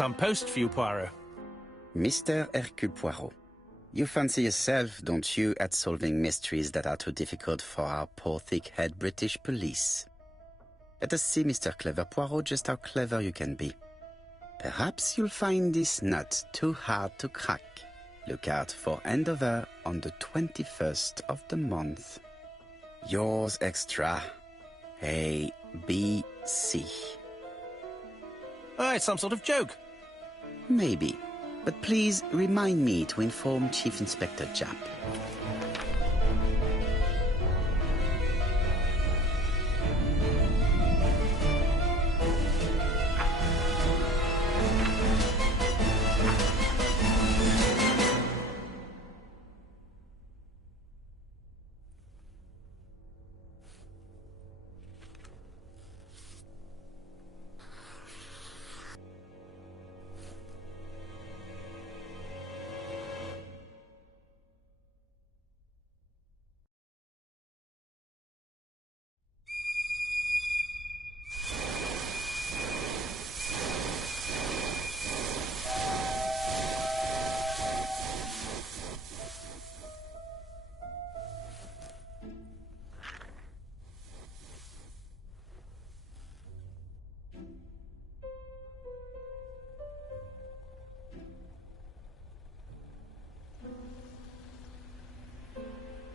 some post for you, Poirot. Mr. Hercule Poirot, you fancy yourself, don't you, at solving mysteries that are too difficult for our poor thick-head British police. Let us see, Mr. Clever Poirot, just how clever you can be. Perhaps you'll find this nut too hard to crack. Look out for Andover on the 21st of the month. Yours extra, A.B.C. Oh, it's some sort of joke. Maybe, but please remind me to inform Chief Inspector Japp.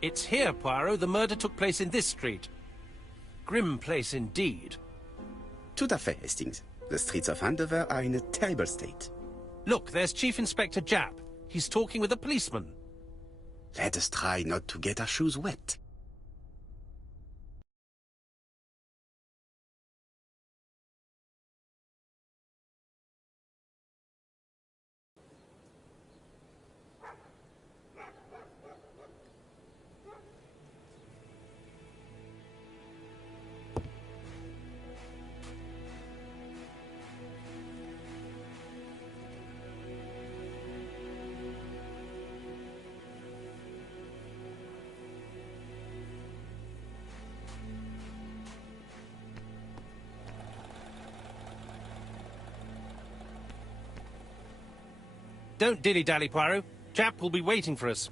It's here, Poirot. The murder took place in this street. Grim place indeed. Tout à fait, Hastings. The streets of Andover are in a terrible state. Look, there's Chief Inspector Japp. He's talking with a policeman. Let us try not to get our shoes wet. Don't dilly-dally, Poirot. Japp will be waiting for us.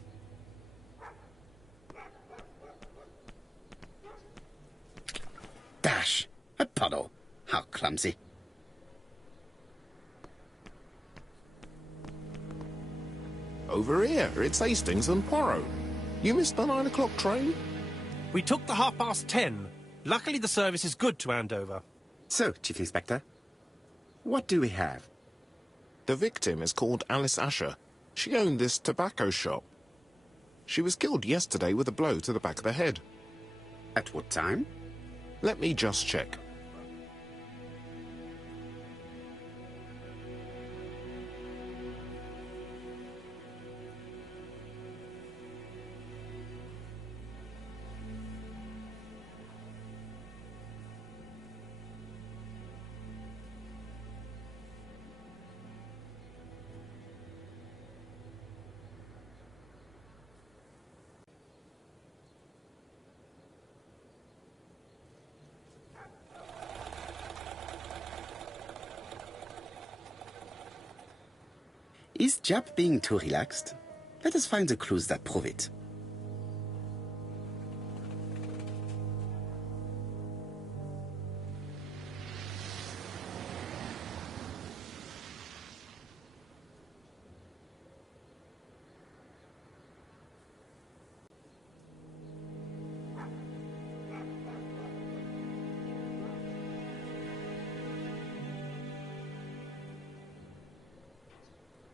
Dash! A puddle. How clumsy. Over here, it's Hastings and Poirot. You missed the 9 o'clock train? We took the 10:30. Luckily, the service is good to Andover. So, Chief Inspector, what do we have? The victim is called Alice Asher. She owned this tobacco shop. She was killed yesterday with a blow to the back of the head. At what time? Let me just check. Is Japp being too relaxed? Let us find the clues that prove it.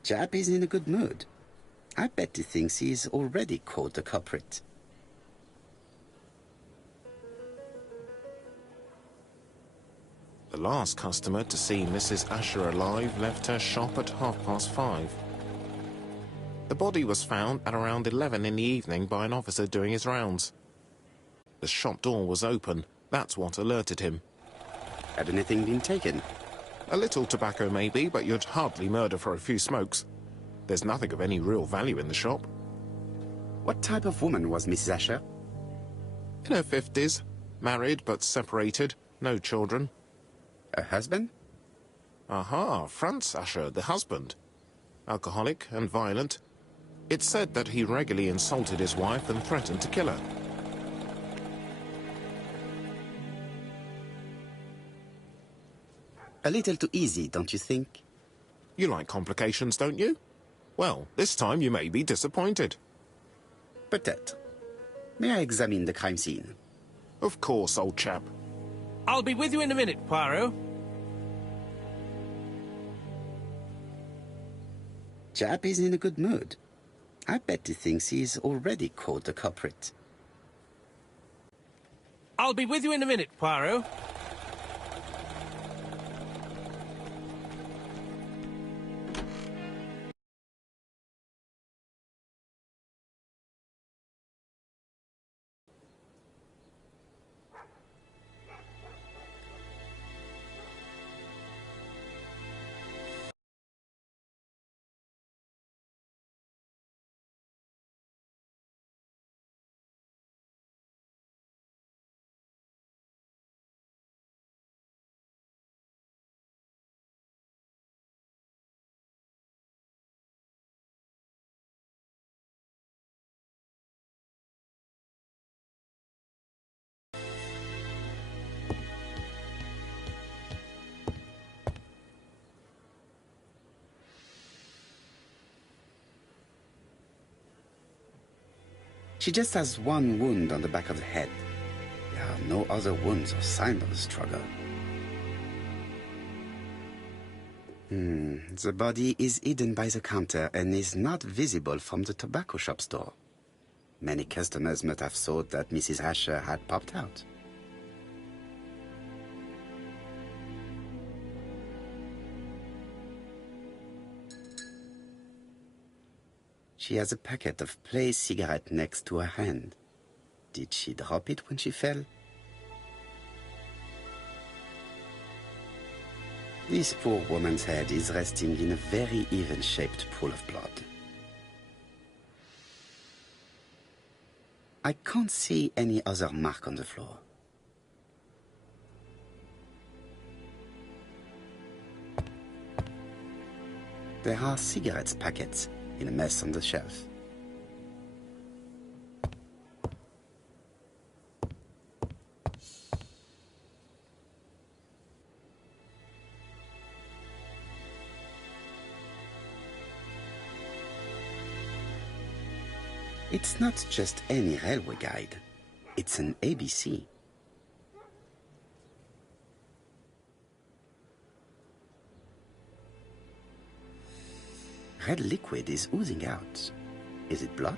Japp is in a good mood. I bet he thinks he's already caught the culprit. The last customer to see Mrs. Asher alive left her shop at 5:30. The body was found at around 11 in the evening by an officer doing his rounds. The shop door was open. That's what alerted him. Had anything been taken? A little tobacco maybe, but you'd hardly murder for a few smokes. There's nothing of any real value in the shop. What type of woman was Mrs. Asher? In her 50s, married but separated, no children. A husband? Aha, Franz Asher, the husband. Alcoholic and violent. It's said that he regularly insulted his wife and threatened to kill her. A little too easy, don't you think? You like complications, don't you? Well, this time you may be disappointed. Peut-être. May I examine the crime scene? Of course, old chap. I'll be with you in a minute, Poirot. Chap is in a good mood. I bet he thinks he's already caught the culprit. I'll be with you in a minute, Poirot. She just has one wound on the back of the head. There are no other wounds or signs of a struggle. The body is hidden by the counter and is not visible from the tobacco shop door. Many customers must have thought that Mrs. Asher had popped out. She has a packet of Play cigarette next to her hand. Did she drop it when she fell? This poor woman's head is resting in a very even-shaped pool of blood. I can't see any other mark on the floor. There are cigarette packets in a mess on the shelf. It's not just any railway guide. It's an ABC. Red liquid is oozing out. Is it blood?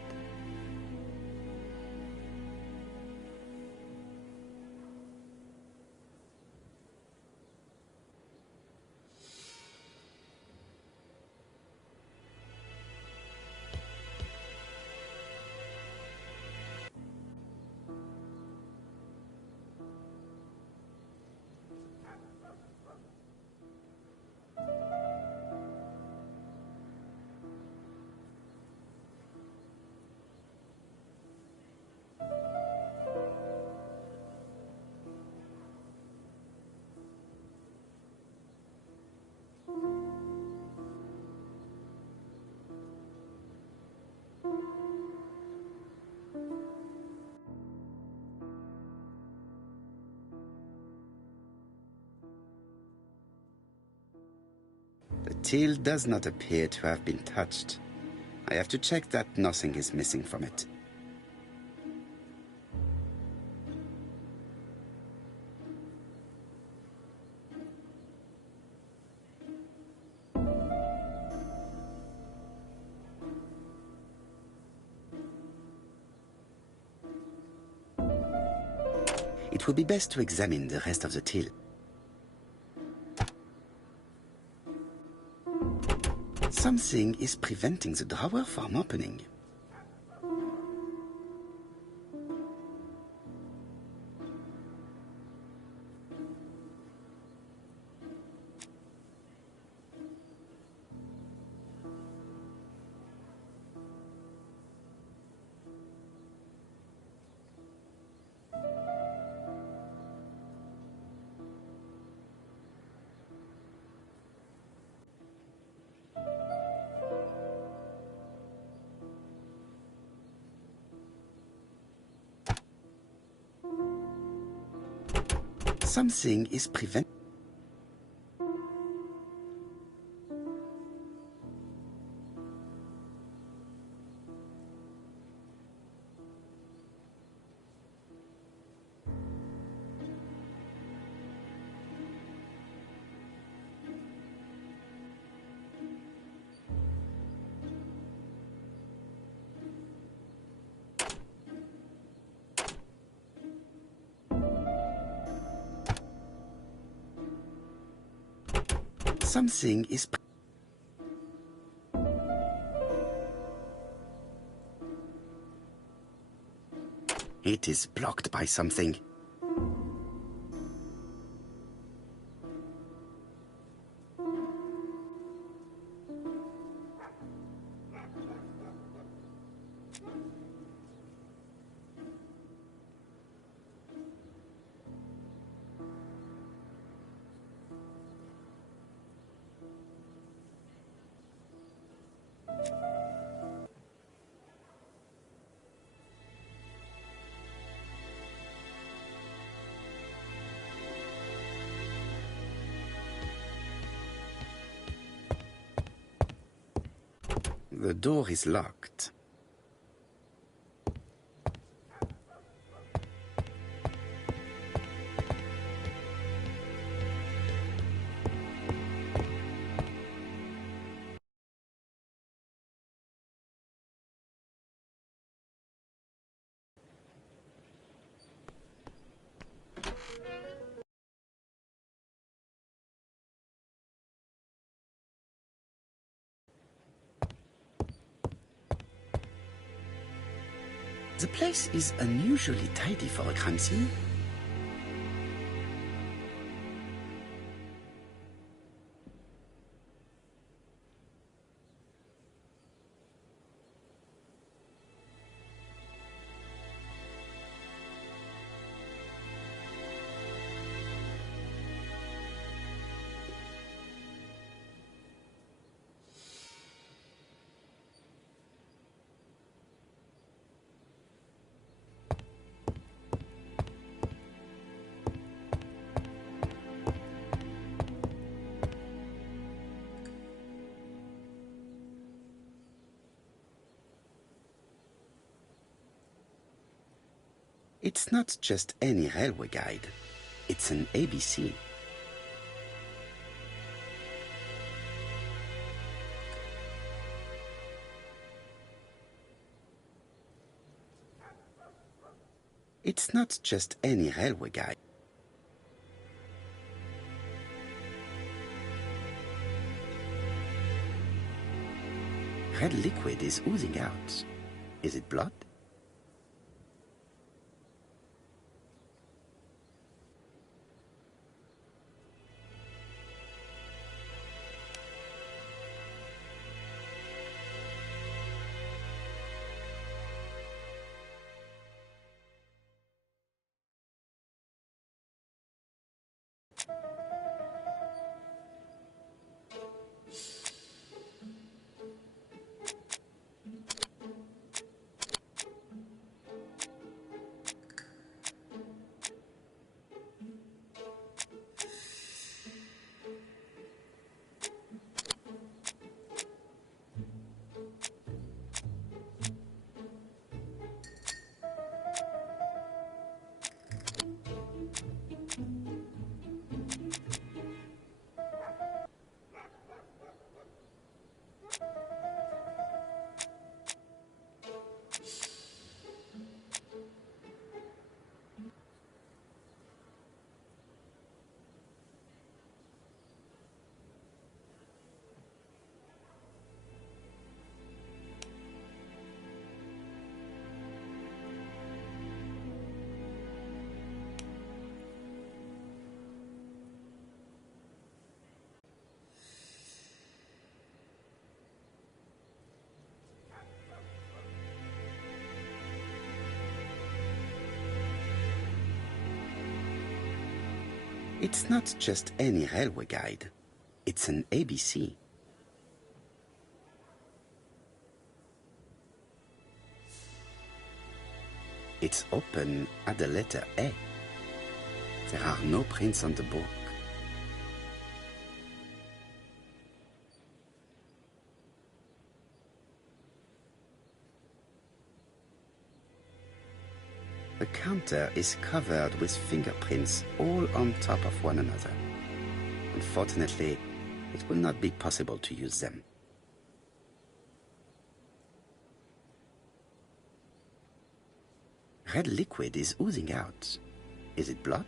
The till does not appear to have been touched. I have to check that nothing is missing from it. It would be best to examine the rest of the till. Something is preventing the drawer from opening. Something is preventing. Something is. It is blocked by something. The door is locked. The place is unusually tidy for a crime scene. It's not just any railway guide. It's an ABC. It's not just any railway guide. Red liquid is oozing out. Is it blood? It's not just any railway guide. It's an ABC. It's open at the letter A. There are no prints on the book. The counter is covered with fingerprints all on top of one another. Unfortunately, it will not be possible to use them. Red liquid is oozing out. Is it blood?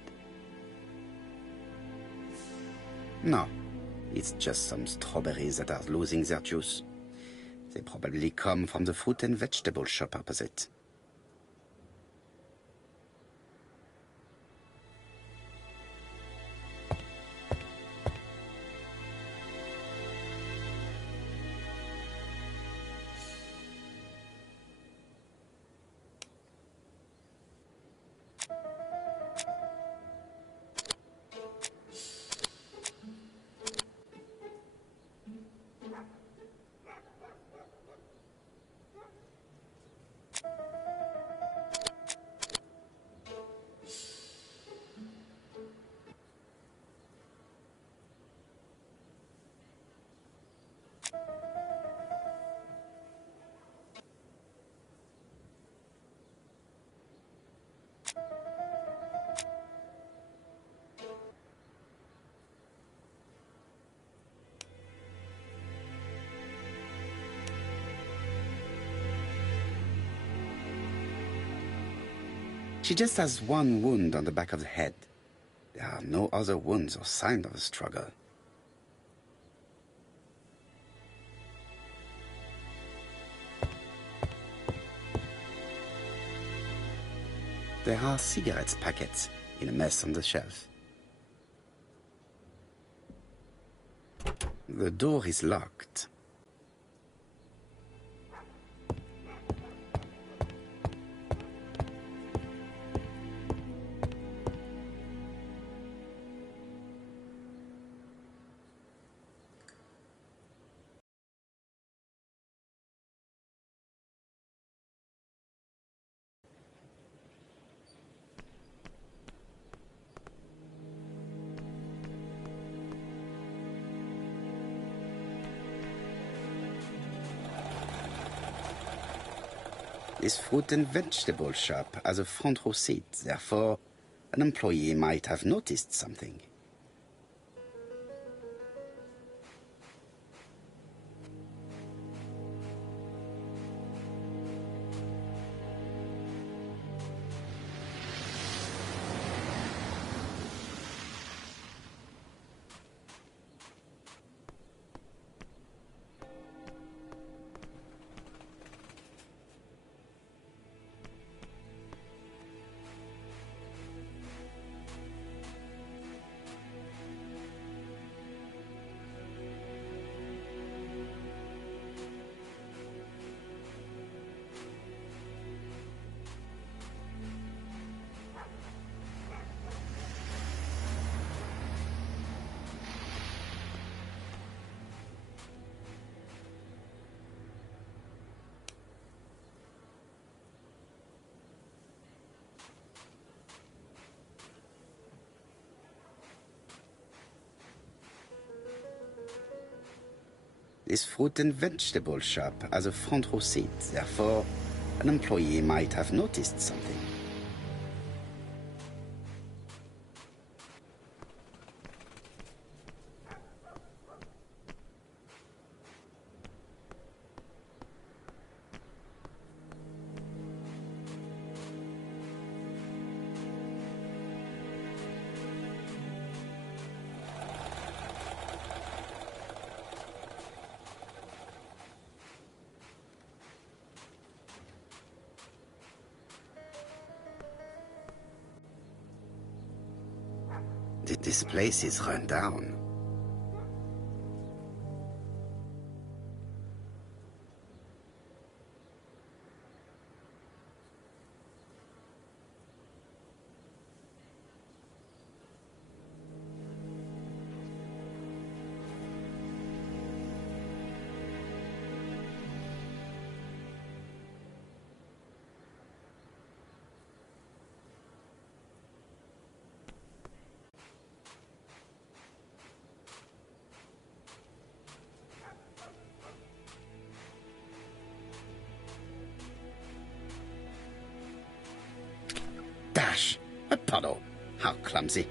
No, it's just some strawberries that are losing their juice. They probably come from the fruit and vegetable shop opposite. She just has one wound on the back of the head. There are no other wounds or signs of a struggle. There are cigarette packets in a mess on the shelf. The door is locked. This fruit and vegetable shop has a front row seat, therefore an employee might have noticed something. This fruit and vegetable shop has a front row seat, therefore an employee might have noticed something. This place is run down. puddle. How clumsy.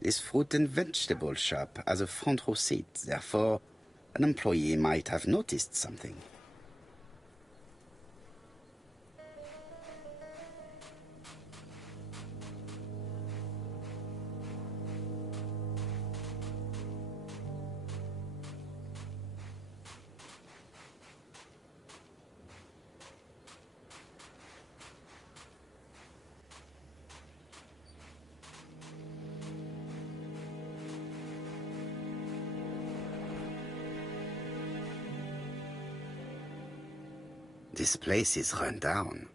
This fruit and vegetable shop has a front row seat, therefore an employee might have noticed something. This place is run down.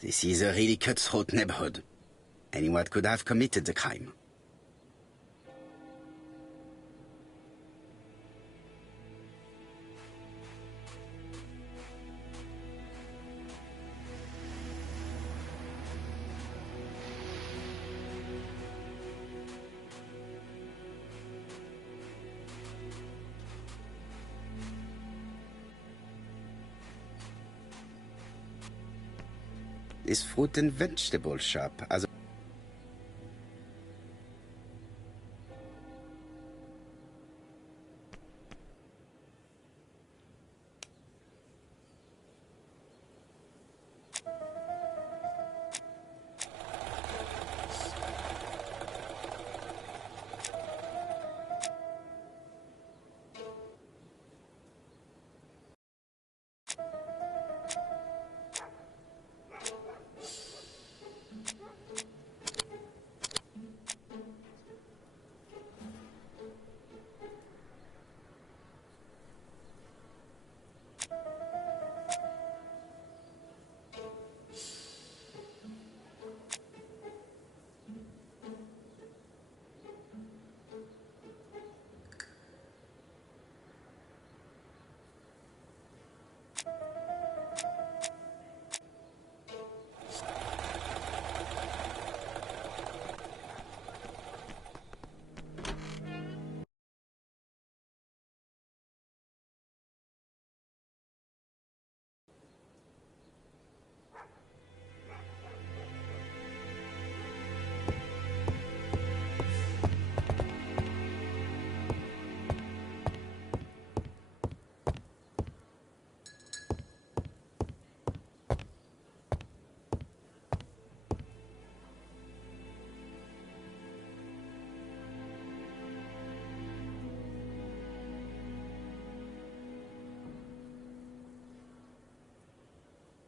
This is a really cutthroat neighborhood. Anyone could have committed the crime. This fruit and vegetable shop has a...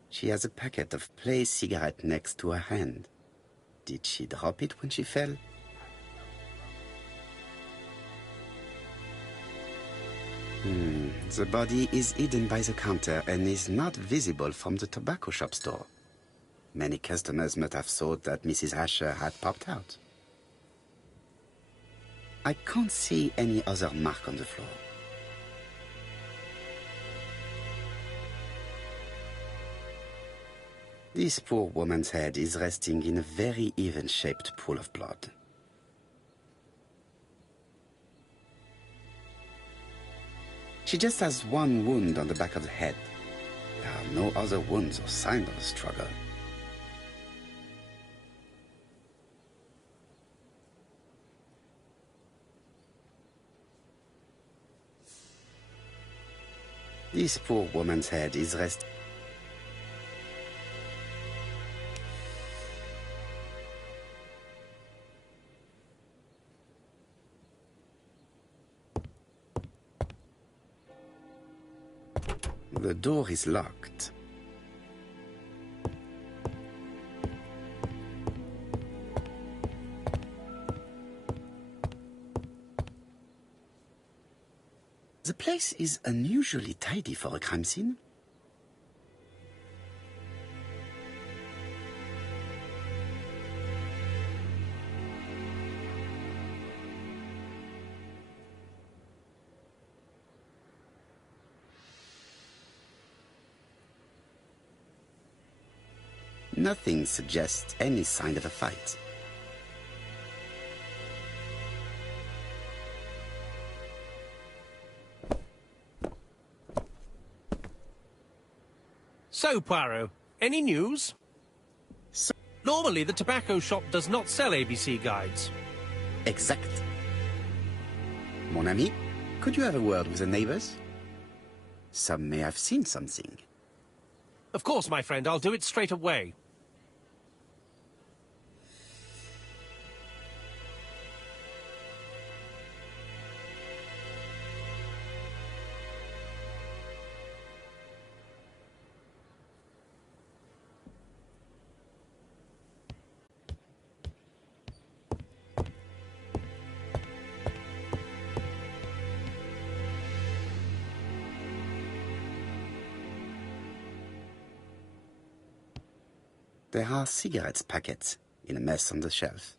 She has a packet of placed cigarette next to her hand. Did she drop it when she fell? The body is hidden by the counter and is not visible from the tobacco shop store. Many customers must have thought that Mrs. Asher had popped out. I can't see any other mark on the floor. This poor woman's head is resting in a very even-shaped pool of blood. She just has one wound on the back of the head. There are no other wounds or signs of a struggle. This poor woman's head is resting. The door is locked. The place is unusually tidy for a crime scene. Nothing suggests any sign of a fight. So, Poirot, any news? Normally, the tobacco shop does not sell ABC guides. Exact. Mon ami, could you have a word with the neighbors? Some may have seen something. Of course, my friend, I'll do it straight away. There are cigarettes packets in a mess on the shelf.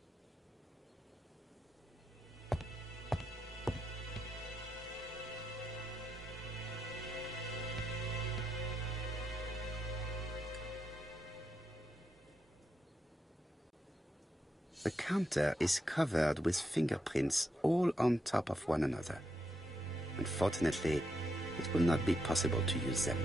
The counter is covered with fingerprints all on top of one another. Unfortunately, it will not be possible to use them.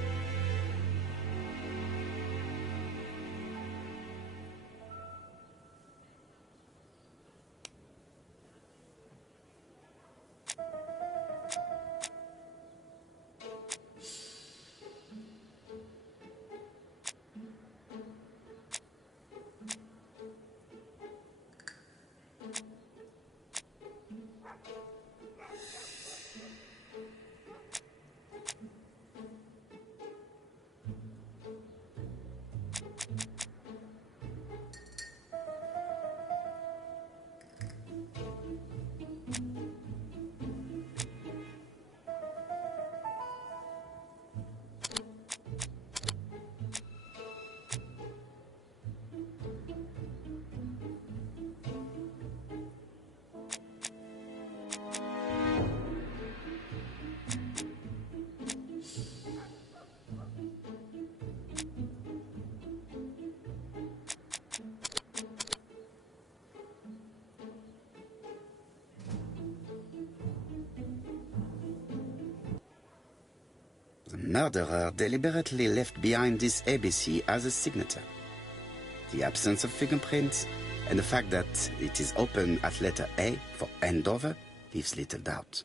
The murderer deliberately left behind this ABC as a signature. The absence of fingerprints and the fact that it is open at letter A for Andover leaves little doubt.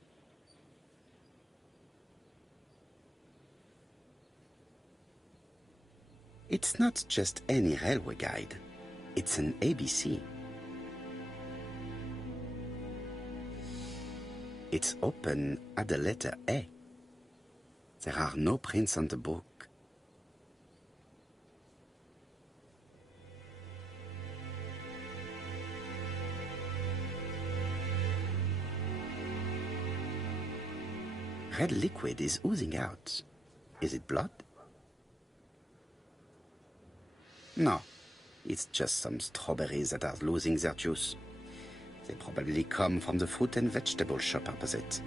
It's not just any railway guide. It's an ABC. It's open at the letter A. There are no prints on the book. Red liquid is oozing out. Is it blood? No, it's just some strawberries that are losing their juice. They probably come from the fruit and vegetable shop opposite.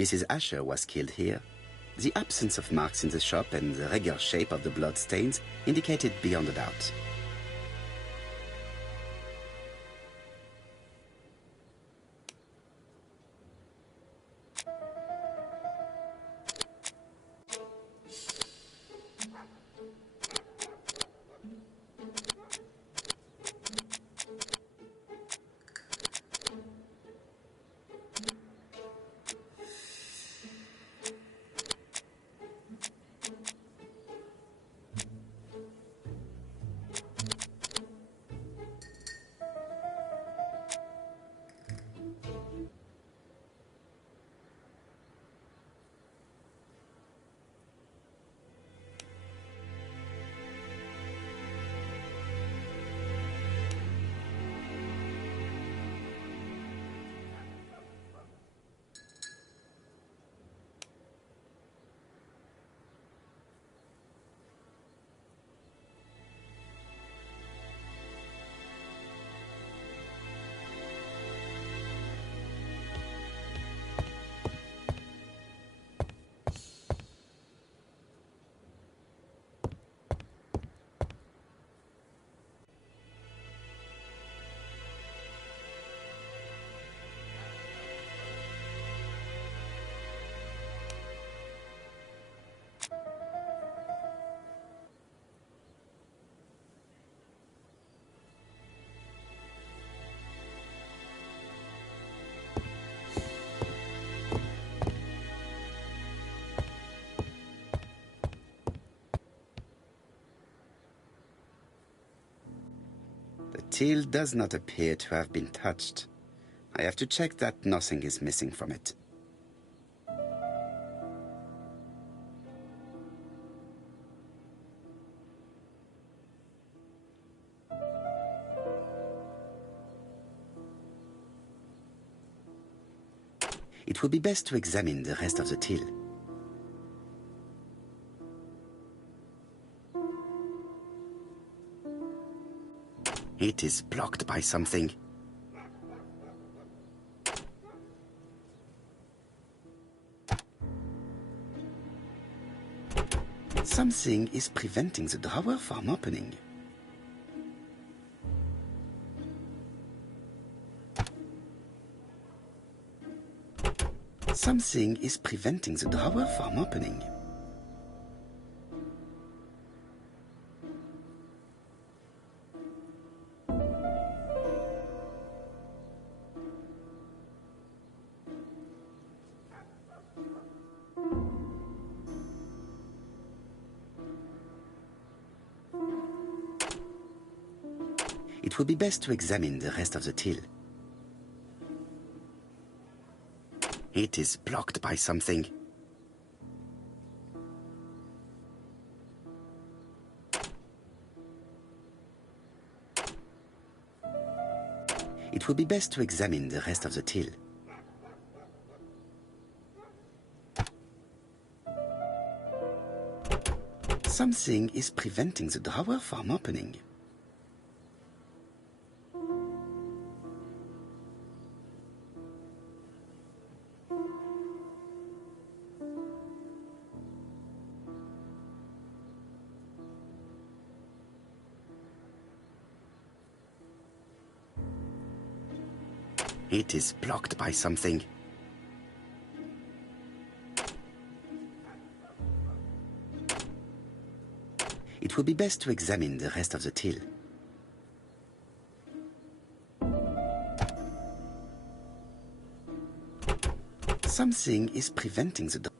Mrs. Asher was killed here. The absence of marks in the shop and the regular shape of the blood stains indicated beyond a doubt. till does not appear to have been touched. I have to check that nothing is missing from it. It would be best to examine the rest of the till. It is blocked by something. Something is preventing the drawer from opening. Something is preventing the drawer from opening. It would be best to examine the rest of the till. It is blocked by something. It would be best to examine the rest of the till. Something is preventing the drawer from opening. It is blocked by something. It would be best to examine the rest of the till. Something is preventing the door.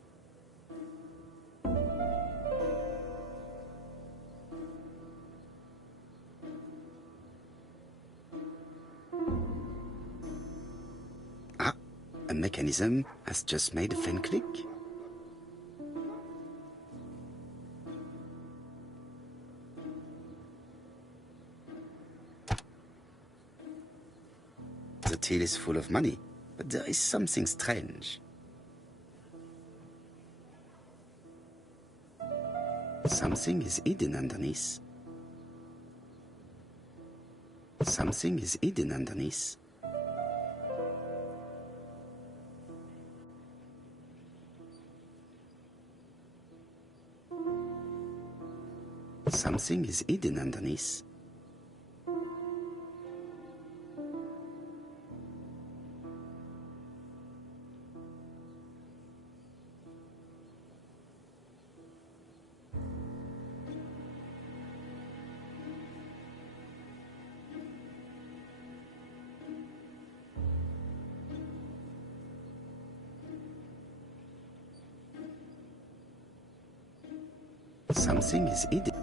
A mechanism has just made a faint click. The till is full of money, but there is something strange. Something is hidden underneath. Something is hidden underneath. Something is hidden underneath. Something is hidden.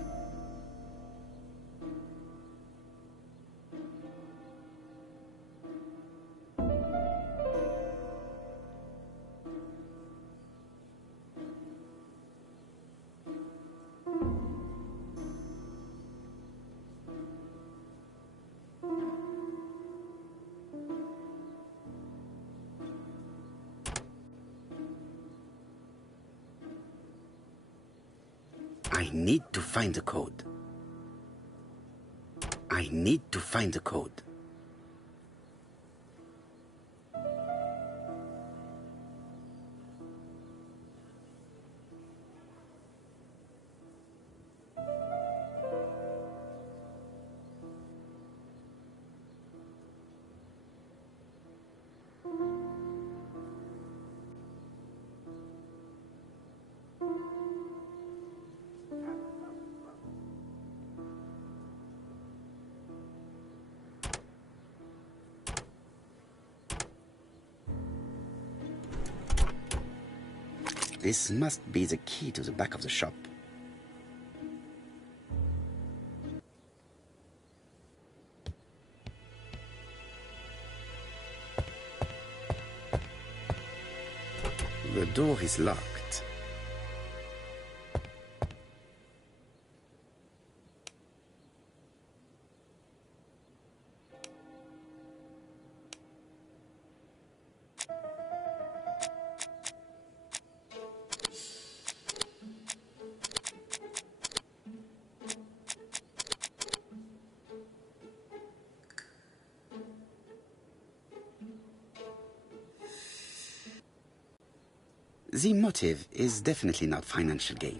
I need to find the code. I need to find the code. This must be the key to the back of the shop. door is locked. The motive is definitely not financial gain.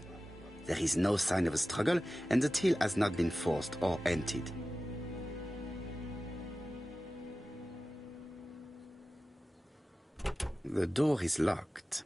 There is no sign of a struggle, and the till has not been forced or emptied. The door is locked.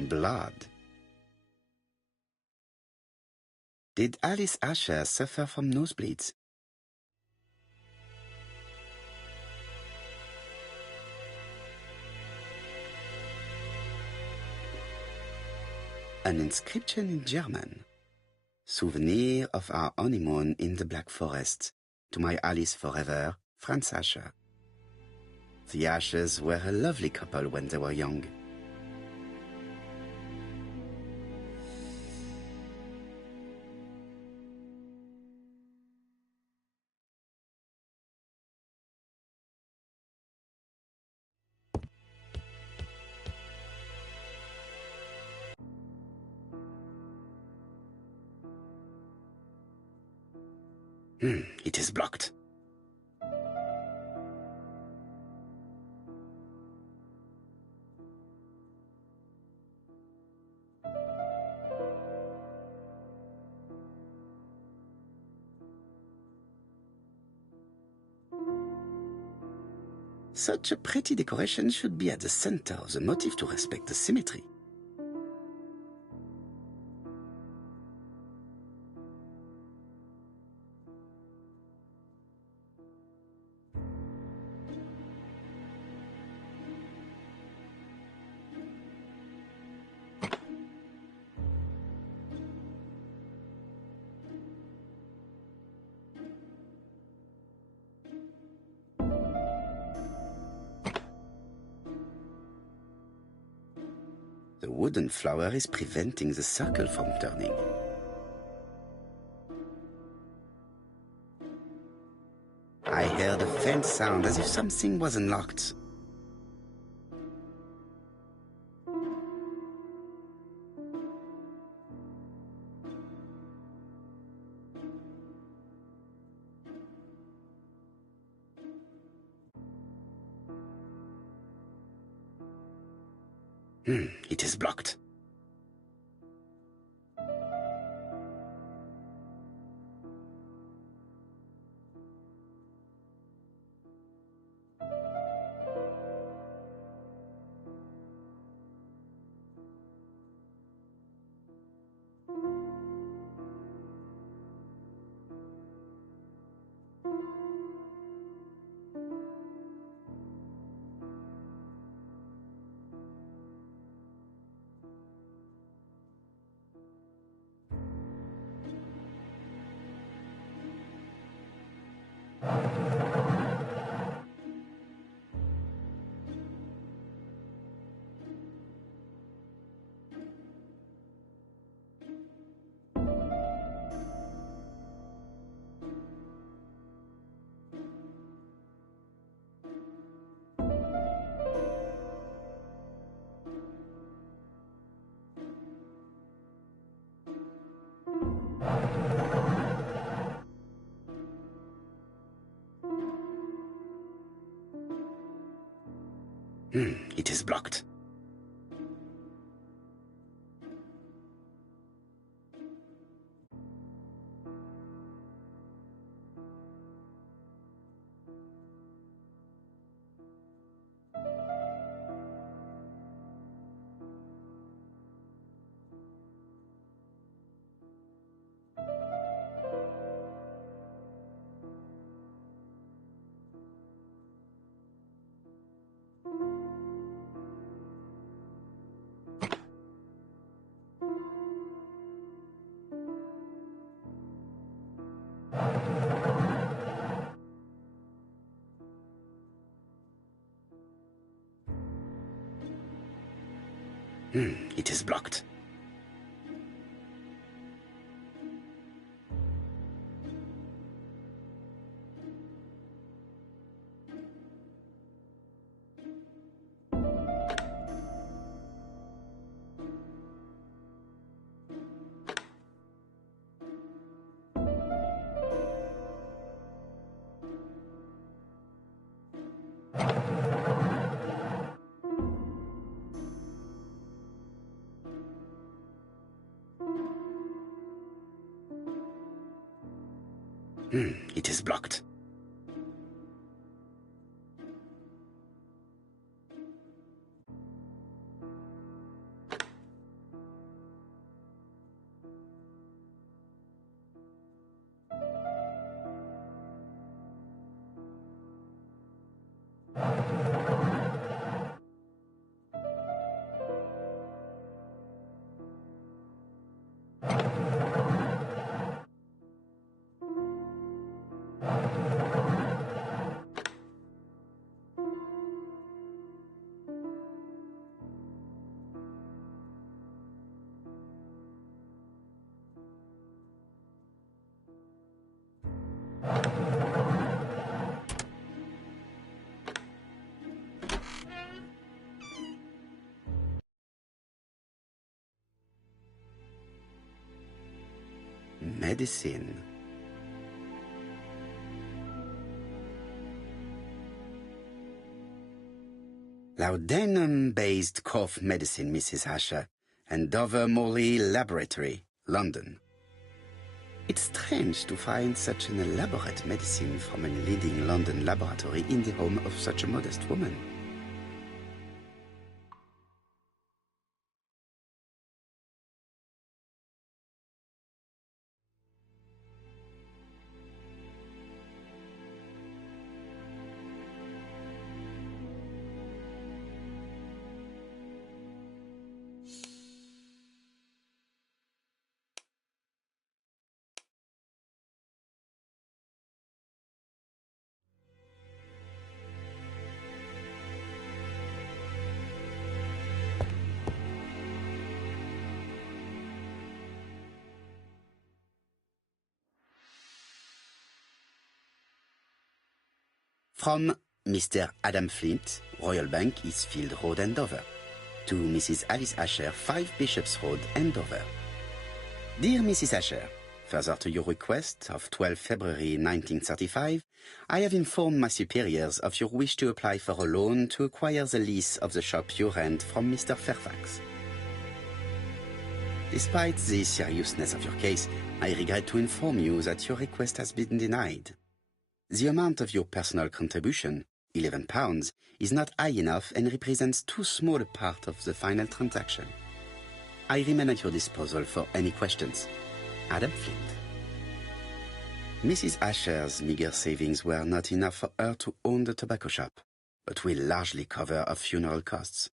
Blood. Did Alice Asher suffer from nosebleeds? An inscription in German. Souvenir of our honeymoon in the Black Forest. To my Alice forever, Franz Asher. The Ashers were a lovely couple when they were young. It is blocked. Such a pretty decoration should be at the center of the motif to respect the symmetry. The wooden flower is preventing the circle from turning. I heard a faint sound as if something was unlocked. It is blocked. It is blocked. It is blocked. It is blocked. Medicine. Laudanum-based cough medicine, Mrs. Asher, and Dover Morley Laboratory, London. It's strange to find such an elaborate medicine from a leading London laboratory in the home of such a modest woman. From Mr. Adam Flint, Royal Bank, Eastfield Road, Andover, to Mrs. Alice Asher, 5 Bishops Road, Andover. Dear Mrs. Asher, further to your request of 12 February 1935, I have informed my superiors of your wish to apply for a loan to acquire the lease of the shop you rent from Mr. Fairfax. Despite the seriousness of your case, I regret to inform you that your request has been denied. The amount of your personal contribution, £11, is not high enough and represents too small a part of the final transaction. I remain at your disposal for any questions. Adam Flint. Mrs. Asher's meager savings were not enough for her to own the tobacco shop, but will largely cover her funeral costs.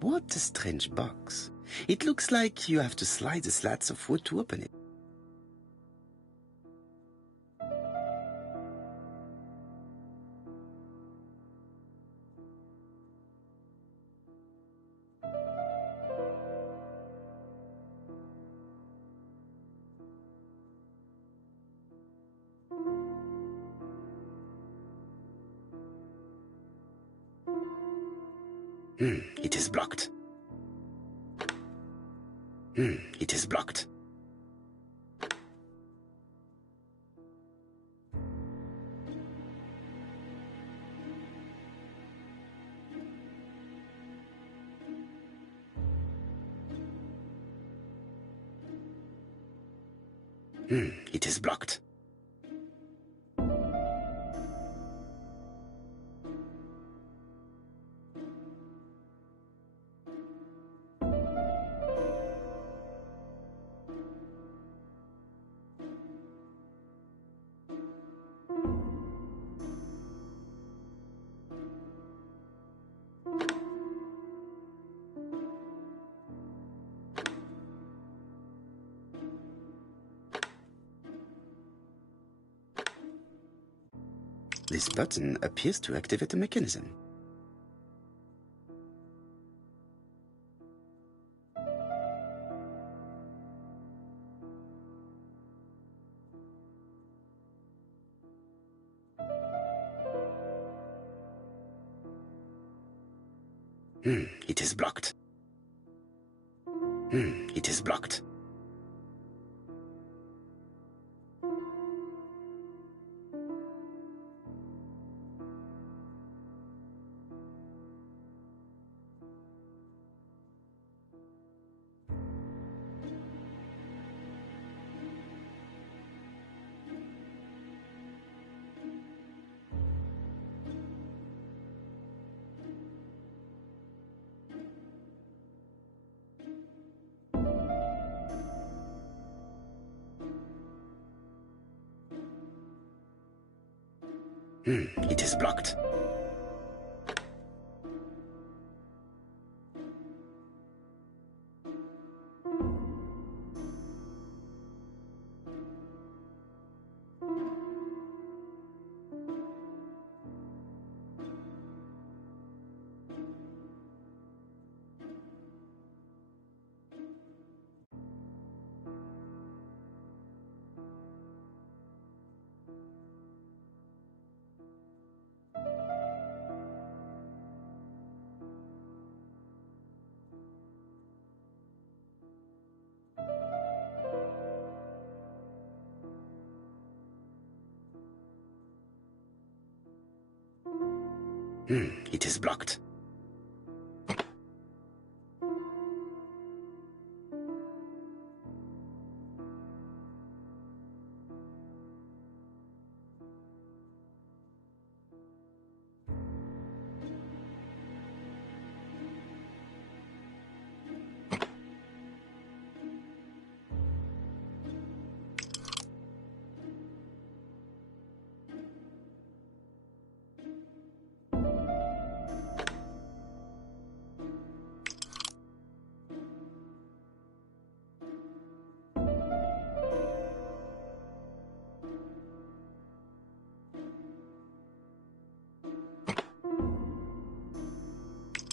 What a strange box. It looks like you have to slide the slats of wood to open it. It is blocked. It is blocked. It is blocked. This button appears to activate a mechanism. It is blocked. It is blocked. It is blocked. It is blocked.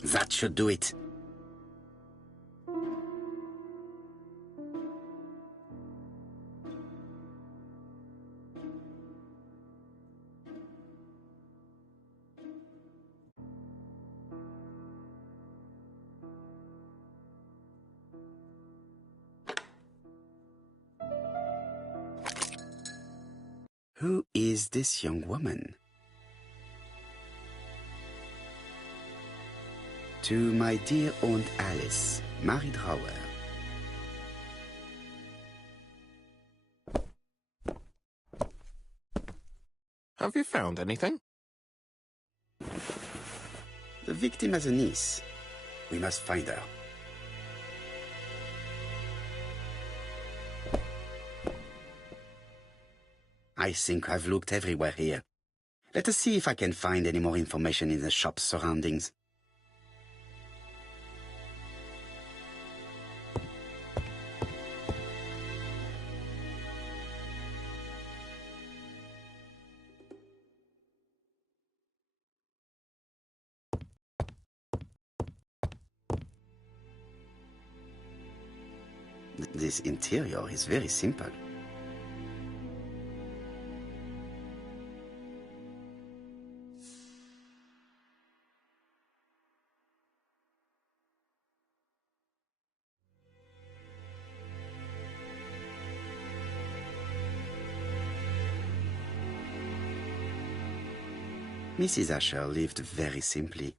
That should do it. Who is this young woman? To my dear Aunt Alice, Mary Drower. Have you found anything? The victim has a niece. We must find her. I think I've looked everywhere here. Let us see if I can find any more information in the shop's surroundings. This interior is very simple. Mrs. Asher lived very simply.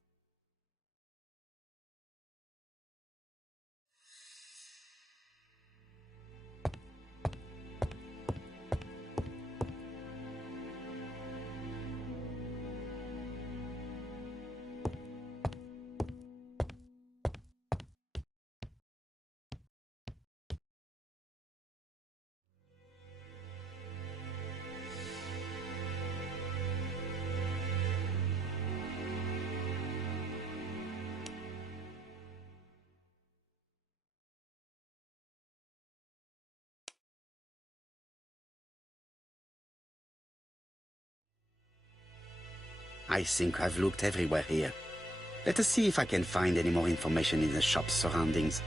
I think I've looked everywhere here. Let us see if I can find any more information in the shop's surroundings.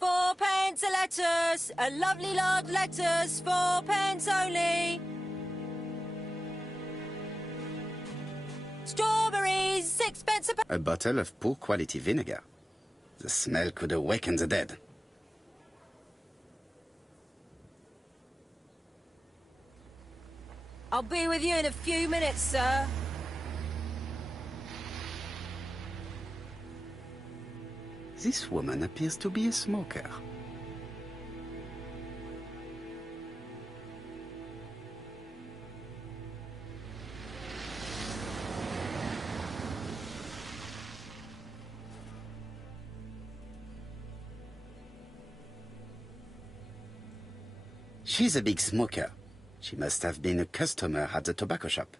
£4 a lettuce, a lovely large lettuce, 4 pence only. Strawberries, 6 pence a A bottle of poor quality vinegar. The smell could awaken the dead. I'll be with you in a few minutes, sir. This woman appears to be a smoker. She's a big smoker. She must have been a customer at the tobacco shop.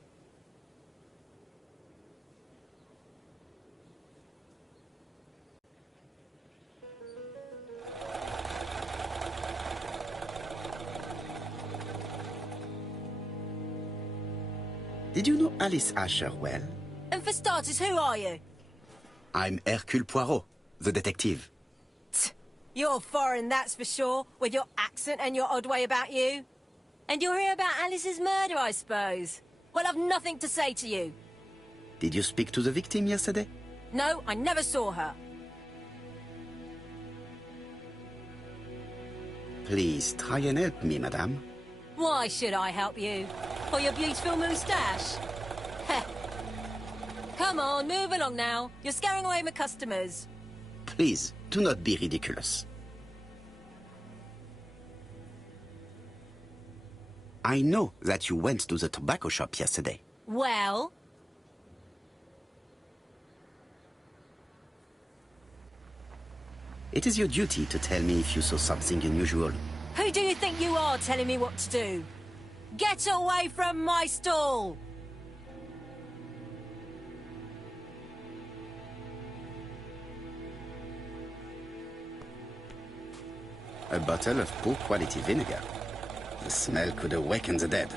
Did you know Alice Asher well? And for starters, who are you? I'm Hercule Poirot, the detective. You're foreign, that's for sure, with your accent and your odd way about you. And you're here about Alice's murder, I suppose. Well, I've nothing to say to you. Did you speak to the victim yesterday? No, I never saw her. Please, try and help me, madame. Why should I help you? For your beautiful moustache? Heh. Come on, move along now. You're scaring away my customers. Please, do not be ridiculous. I know that you went to the tobacco shop yesterday. Well? It is your duty to tell me if you saw something unusual. Who do you think you are telling me what to do? Get away from my stall! A bottle of poor quality vinegar. The smell could awaken the dead.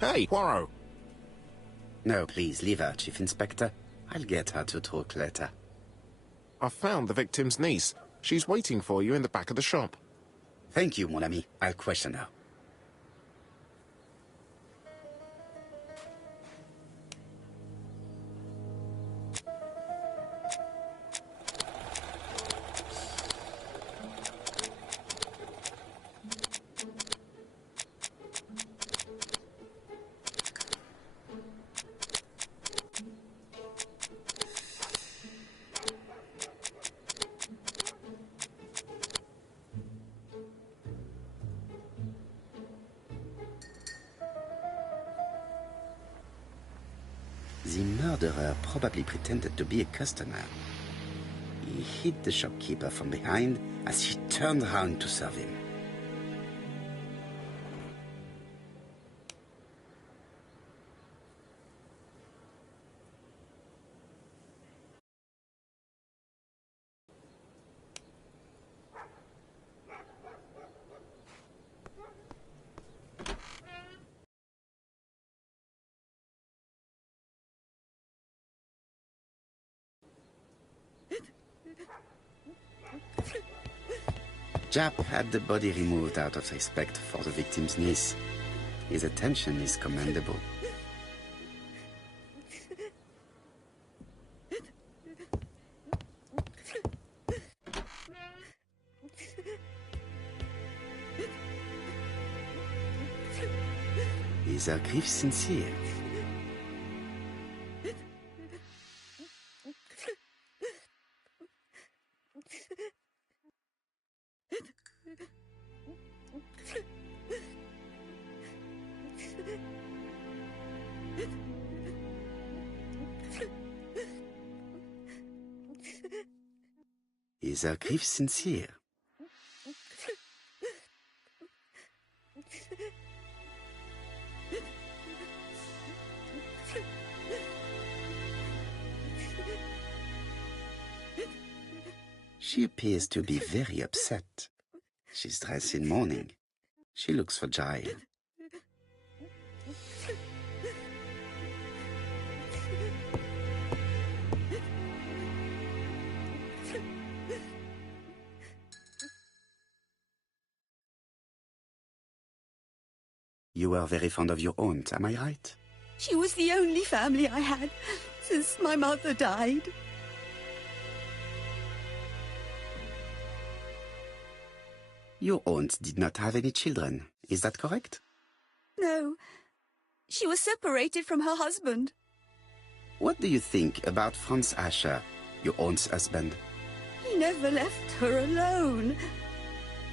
Hey, Poirot! No, please, leave her, Chief Inspector. I'll get her to talk later. I've found the victim's niece. She's waiting for you in the back of the shop. Thank you, mon ami. I'll question her. The murderer probably pretended to be a customer. He hit the shopkeeper from behind as she turned around to serve him. Jap had the body removed out of respect for the victim's niece. His attention is commendable. Is her grief sincere? Is her grief sincere? She appears to be very upset. She's dressed in mourning. She looks fragile. You were very fond of your aunt, am I right? She was the only family I had since my mother died. Your aunt did not have any children, is that correct? No, she was separated from her husband. What do you think about Franz Asher, your aunt's husband? He never left her alone.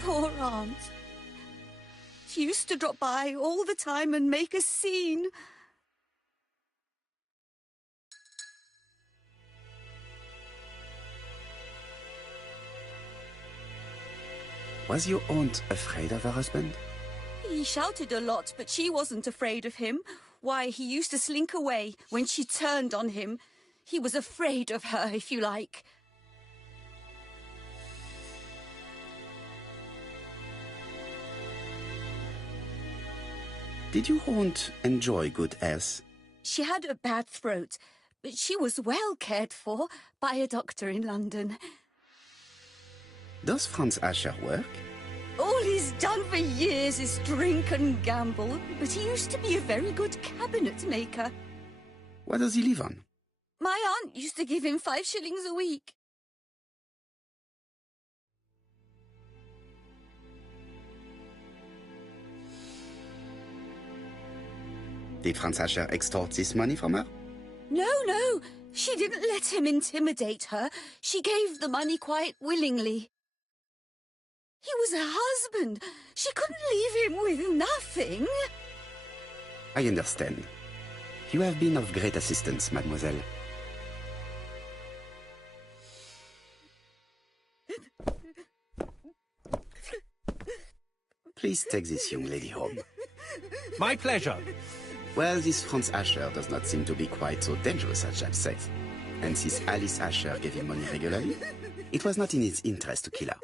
Poor aunt. She used to drop by all the time and make a scene. Was your aunt afraid of her husband? He shouted a lot, but she wasn't afraid of him. Why, he used to slink away when she turned on him. He was afraid of her, if you like. Did your aunt enjoy good health? She had a bad throat, but she was well cared for by a doctor in London. Does Franz Asher work? All he's done for years is drink and gamble, but he used to be a very good cabinet maker. What does he live on? My aunt used to give him 5 shillings a week. Did Franz Asher extort this money from her? No, she didn't let him intimidate her. She gave the money quite willingly. He was her husband. She couldn't leave him with nothing. I understand. You have been of great assistance, mademoiselle. Please take this young lady home. My pleasure. Well, this Franz Asher does not seem to be quite so dangerous as Jack says. And since Alice Asher gave him money regularly, it was not in his interest to kill her.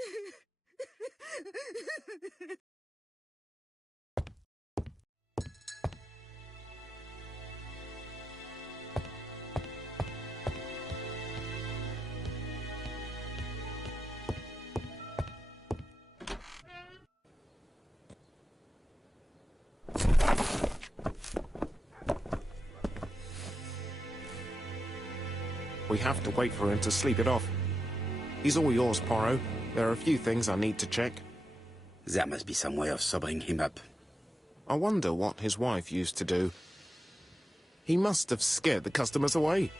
We have to wait for him to sleep it off. He's all yours, Poirot. There are a few things I need to check. There must be some way of sobering him up. I wonder what his wife used to do. He must have scared the customers away.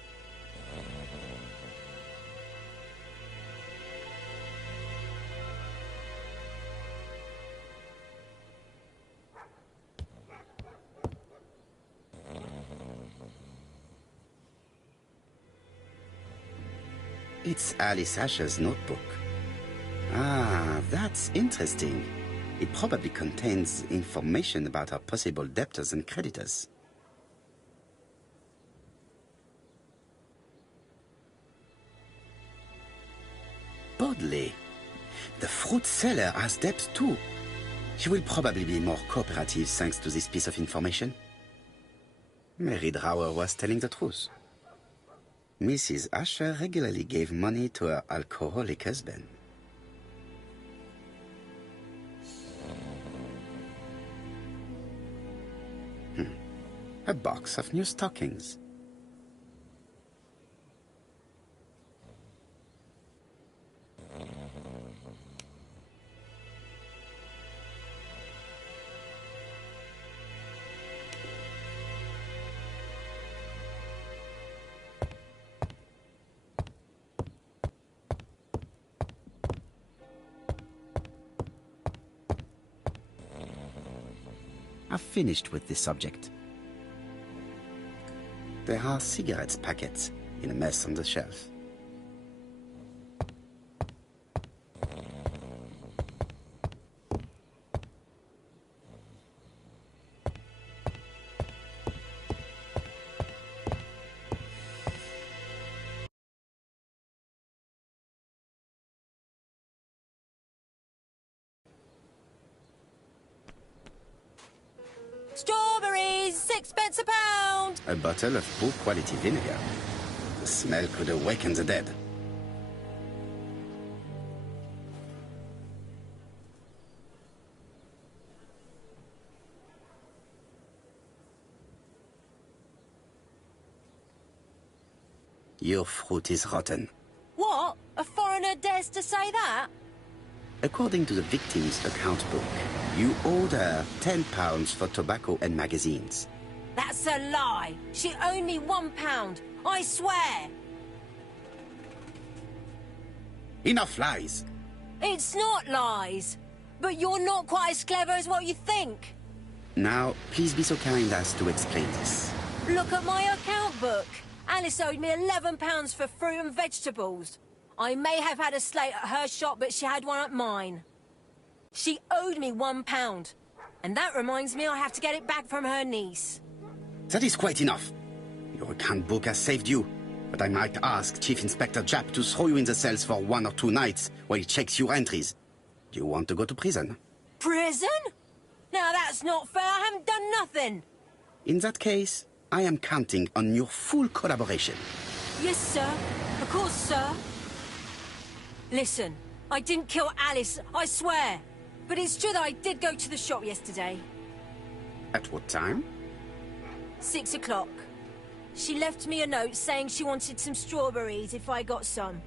It's Alice Asher's notebook. Ah, that's interesting. It probably contains information about her possible debtors and creditors. Bodley. The fruit seller has debts too. She will probably be more cooperative thanks to this piece of information. Mary Drower was telling the truth. Mrs. Asher regularly gave money to her alcoholic husband. A box of new stockings. I've finished with this subject. There are cigarettes packets in a mess on the shelf. Strawberries, 6p a pound. A bottle of poor quality vinegar. The smell could awaken the dead. Your fruit is rotten. What? A foreigner dares to say that? According to the victim's account book, you owed her £10 for tobacco and magazines. That's a lie. She owed me £1. I swear. Enough lies! It's not lies. But you're not quite as clever as what you think. Now, please be so kind as to explain this. Look at my account book. Alice owed me £11 for fruit and vegetables. I may have had a slate at her shop, but she had one at mine. She owed me £1. And that reminds me I have to get it back from her niece. That is quite enough. Your account book has saved you, but I might ask Chief Inspector Japp to throw you in the cells for 1 or 2 nights while he checks your entries. Do you want to go to prison? Prison? Now that's not fair. I haven't done nothing. In that case, I am counting on your full collaboration. Yes, sir. Of course, sir. Listen, I didn't kill Alice, I swear. But it's true that I did go to the shop yesterday. At what time? 6 o'clock. She left me a note saying she wanted some strawberries if I got some.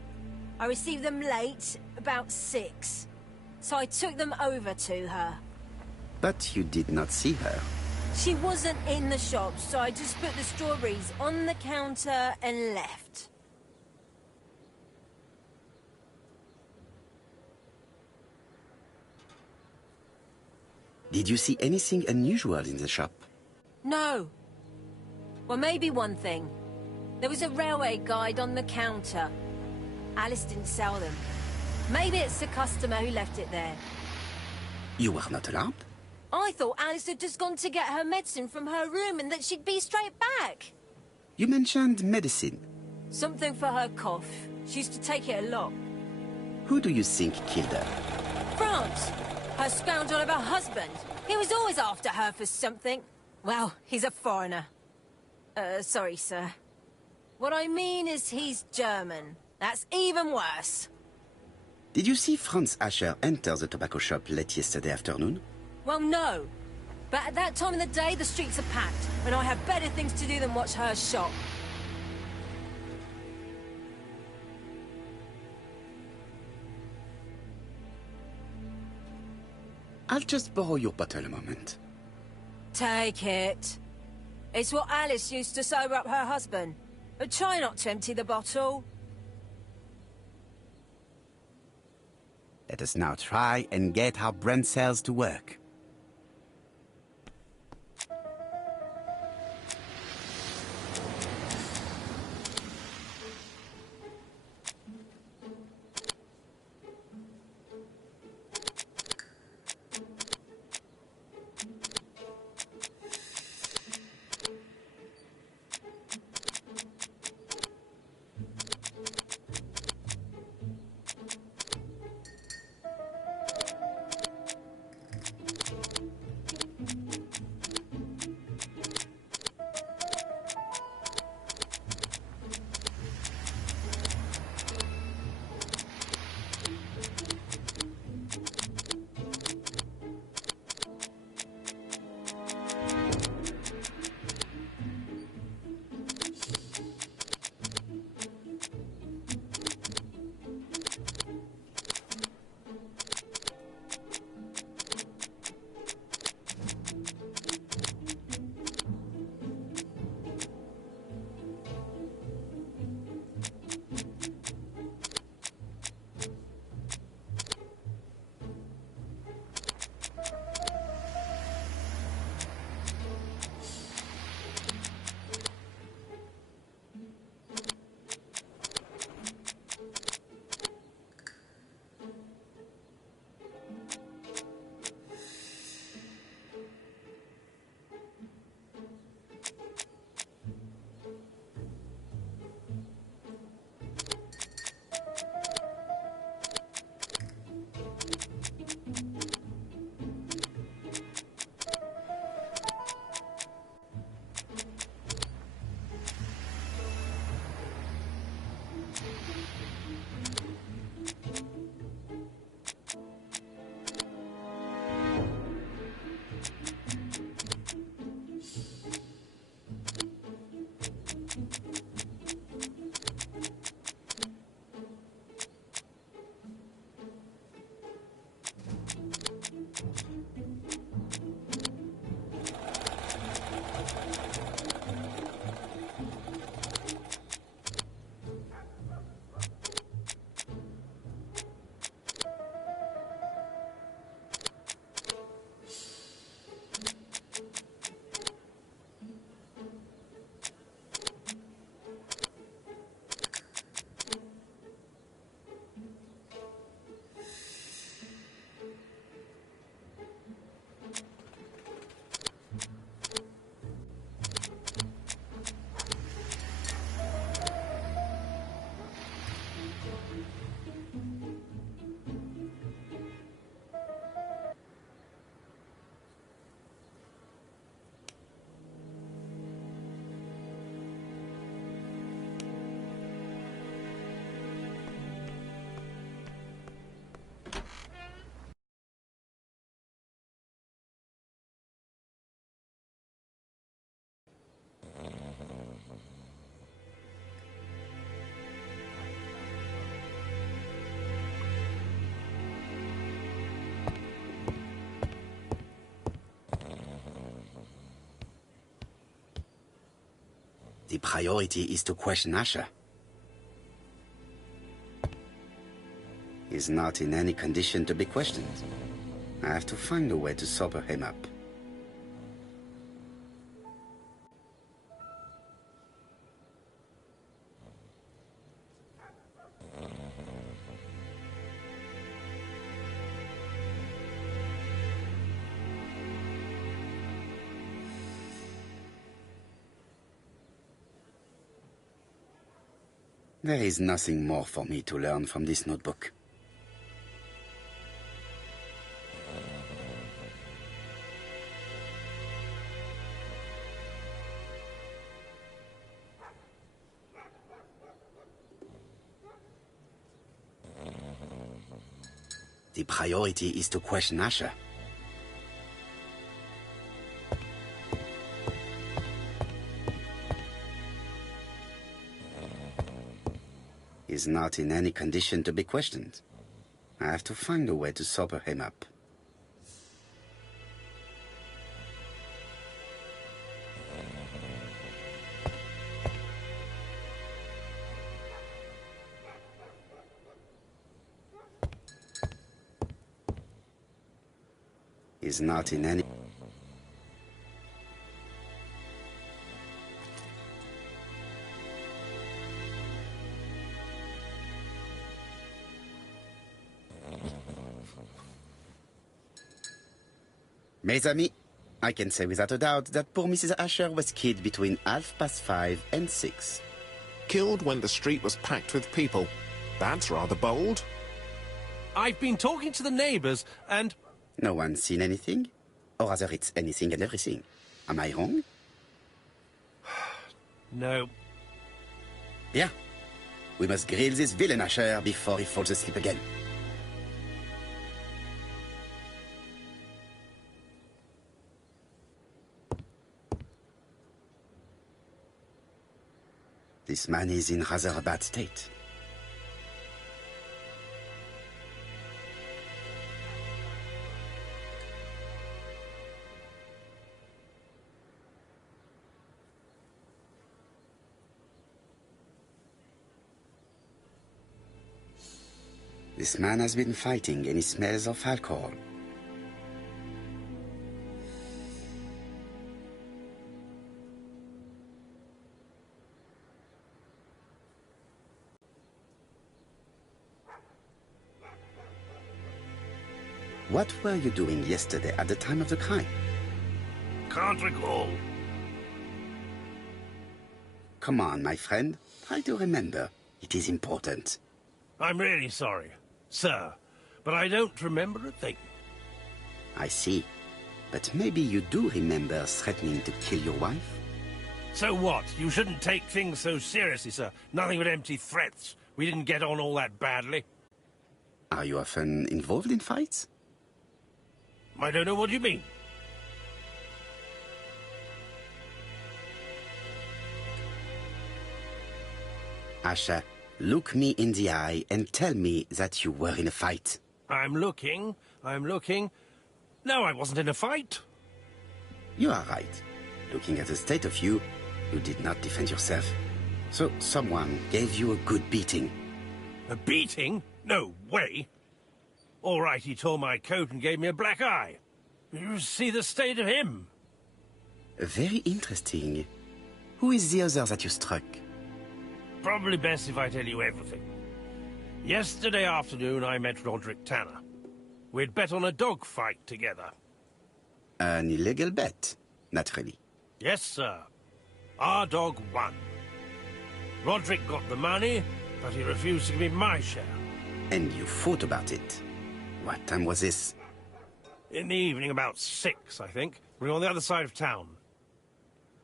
I received them late, about 6. So I took them over to her. But you did not see her. She wasn't in the shop, so I just put the strawberries on the counter and left. Did you see anything unusual in the shop? No. Well, maybe one thing. There was a railway guide on the counter. Alice didn't sell them. Maybe it's the customer who left it there. You were not alarmed? I thought Alice had just gone to get her medicine from her room and that she'd be straight back. You mentioned medicine. Something for her cough. She used to take it a lot. Who do you think killed her? France. Her scoundrel of a husband. He was always after her for something. Well, he's a foreigner. Sorry, sir. What I mean is he's German. That's even worse. Did you see Franz Asher enter the tobacco shop late yesterday afternoon? Well, no. But at that time of the day, the streets are packed, and I have better things to do than watch her shop. I'll just borrow your bottle a moment. Take it. It's what Alice used to sober up her husband. But try not to empty the bottle. Let us now try and get our brain cells to work. The priority is to question Asher. He's not in any condition to be questioned. I have to find a way to sober him up. There is nothing more for me to learn from this notebook. The priority is to question Asher. He's not in any condition to be questioned. I have to find a way to sober him up. He's not in any... Mes amis, I can say without a doubt that poor Mrs. Asher was killed between 5:30 and 6. Killed when the street was packed with people. That's rather bold. I've been talking to the neighbours, and... No one's seen anything? Or rather, it's anything and everything. Am I wrong? No. Yeah. We must grill this villain Asher before he falls asleep again. This man is in rather a bad state. This man has been fighting and he smells of alcohol. What were you doing yesterday at the time of the crime? Can't recall. Come on, my friend. Try to remember. It is important. I'm really sorry, sir, but I don't remember a thing. I see. But maybe you do remember threatening to kill your wife? So what? You shouldn't take things so seriously, sir. Nothing but empty threats. We didn't get on all that badly. Are you often involved in fights? I don't know what you mean. Asher, look me in the eye and tell me that you were in a fight. I'm looking. No, I wasn't in a fight. You are right. Looking at the state of you, you did not defend yourself. So someone gave you a good beating. A beating? No way. All right, he tore my coat and gave me a black eye. You see the state of him. Very interesting. Who is the other that you struck? Probably best if I tell you everything. Yesterday afternoon, I met Roderick Tanner. We'd bet on a dog fight together. An illegal bet, naturally. Yes, sir. Our dog won. Roderick got the money, but he refused to give me my share. And you fought about it. What time was this? In the evening, about 6, I think. We were on the other side of town.